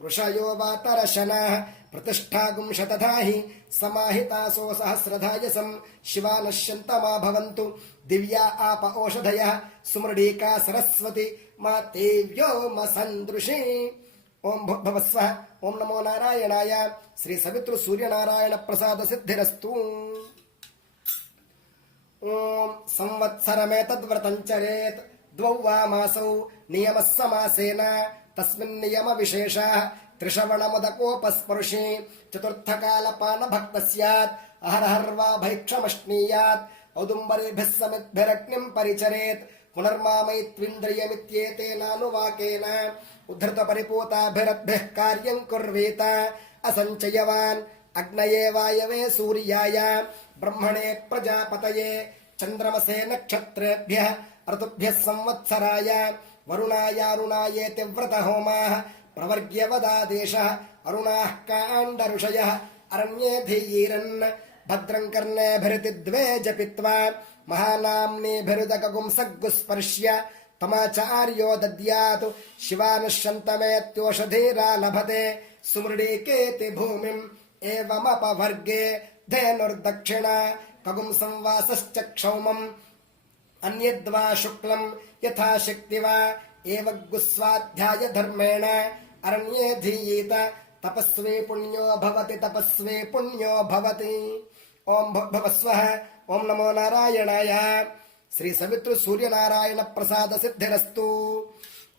वृषयो वातरशनाः प्रतिष्ठागुं शतधाहि समाहितासो सहस्रधायसं शिवा नश्यन्तमा भवन्तु दिव्या आप ओषधयः सुमृडीका सरस्वती मातेव्योमसन्दृशे ओम भवस्वः ओम नमो नारायणाय श्री सवितृ सूर्यनारायण प्रसाद सिद्धिरस्तु ओम संवत्सरमेतद्व्रतं चरेत् द्वौ वा मासौ नियमः समासेन तस्मिन् नियम विशेषः त्रिश्रवणमुदकोपस्पर्शी चतुर्थकालपानभक्तः स्यात् अहरहर्वा भैक्षमश्नीयात् औदुम्बरेभिः समिद्भिरग्निं परिचरेत् पुनर्मामयित्विन्द्रियमित्येतेनानुवाकेन उद्धृतपरिपूताभिरद्भिः कार्यं कुर्वीत असञ्चयवान् अग्नये वायवे सूर्याय ब्रह्मणे प्रजापतये चन्द्रमसे नक्षत्रेभ्यः ऋतुभ्यः संवत्सराय वरुणायारुणायेति व्रतहोमाः प्रवर्ग्यवदादेशः अरुणाः काण्डऋषयः अरण्ये धीयीरन् भद्रं कर्णेभिरिति द्वे जपित्वा महानाम्नीभिरुदकगुं सग्गुस्पर्श्य तमाचार्यो दद्यात् शिवानुष्यन्तमेत्योषधीरा लभते सुमृडीकेति भूमिम् एवमपवर्गे धेनुर्दक्षिणा कगुं संवासश्च क्षौमम् अन्यद्वा शुक्लम् यथा शक्तिवा एवग्गुस्वाध्याय धर्मेण अरण्ये धीयीत तपस्वी पुण्यो भवति तपस्वी पुण्यो भवति ओम भवस्वः ओम नमो नारायणाय श्री सवितृ सूर्यनारायण प्रसाद सिद्धिरस्तु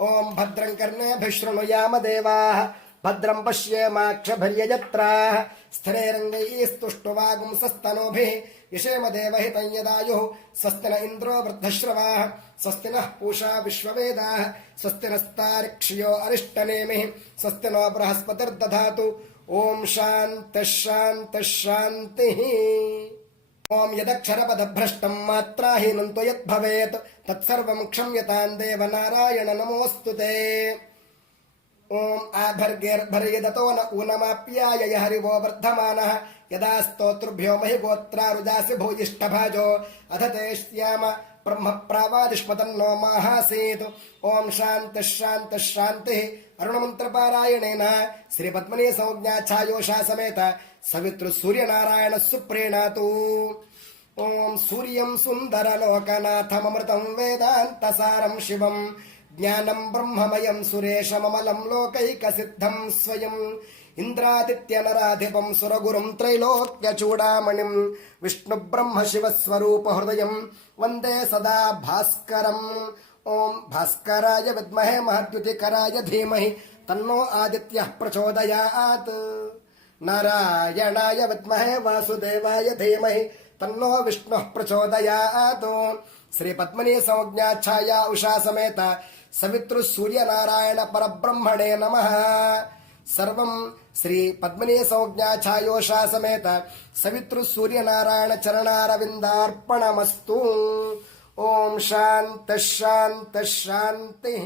ओम भद्रं कर्णेभिः शृणुयाम देवाः भद्रं पश्येमाक्षभिर्यजत्राः स्थिरैरङ्गैस्तुष्टुवागुंसस्तनूभिः यशेम देवहितं यदायुः स्वस्ति न इन्द्रो वृद्धश्रवाः स्वस्ति नः पूषा विश्ववेदाः स्वस्ति नस्तार्क्ष्यो अरिष्टनेमिः स्वस्ति नो बृहस्पतिर्दधातु ओम शान्तिः शान्तिः शान्तिः ओम यदक्षरपदभ्रष्टं मात्राहीनं तु यद्भवेत् तत्सर्वं क्षम्यतां देव नारायण नमोऽस्तु ते ओम आभर्गेर्भर्यदतो न ऊनमाप्याय हरिवो वर्धमानः यदा स्तोतृभ्यो महि गोत्रारुदासि भूयिष्ठभाजो अध ते श्याम ब्रह्म प्रावादिष्मतन्नो माहासीत् ओम शान्तिः शान्तिः शान्तिः अरुणमन्त्रपारायणेन श्रीपद्मनी संज्ञा छायोषा समेत सवितृ सूर्यनारायण सुप्रीणातु ओम सूर्यं सुन्दरलोकनाथममृतं वेदान्तसारं शिवम् ज्ञानं ब्रह्ममयं सुरेशममलं लोकैकसिद्धं स्वयं इन्द्रादित्यनराधिपं सुरगुरुं त्रैलोक्यचूडामणिं विष्णुब्रह्मशिवस्वरूपहृदयं वन्दे सदा भास्करम् ओम भास्कराय विद्महे महद्युतिकराय धीमहि तन्नो आदित्यः प्रचोदयात् नारायणाय विद्महे वासुदेवाय धीमहि तन्नो विष्णुः प्रचोदयात् श्री पद्मनी संज्ञा छाया उषा समेत सवितृ सूर्यनारायण परब्रह्मणे नमः सर्वं श्री पद्मनी संज्ञा छायोषा समेत सवितृ सूर्यनारायण चरणारविन्दार्पणमस्तु ओम शान्तिः शान्तिः शान्तिः।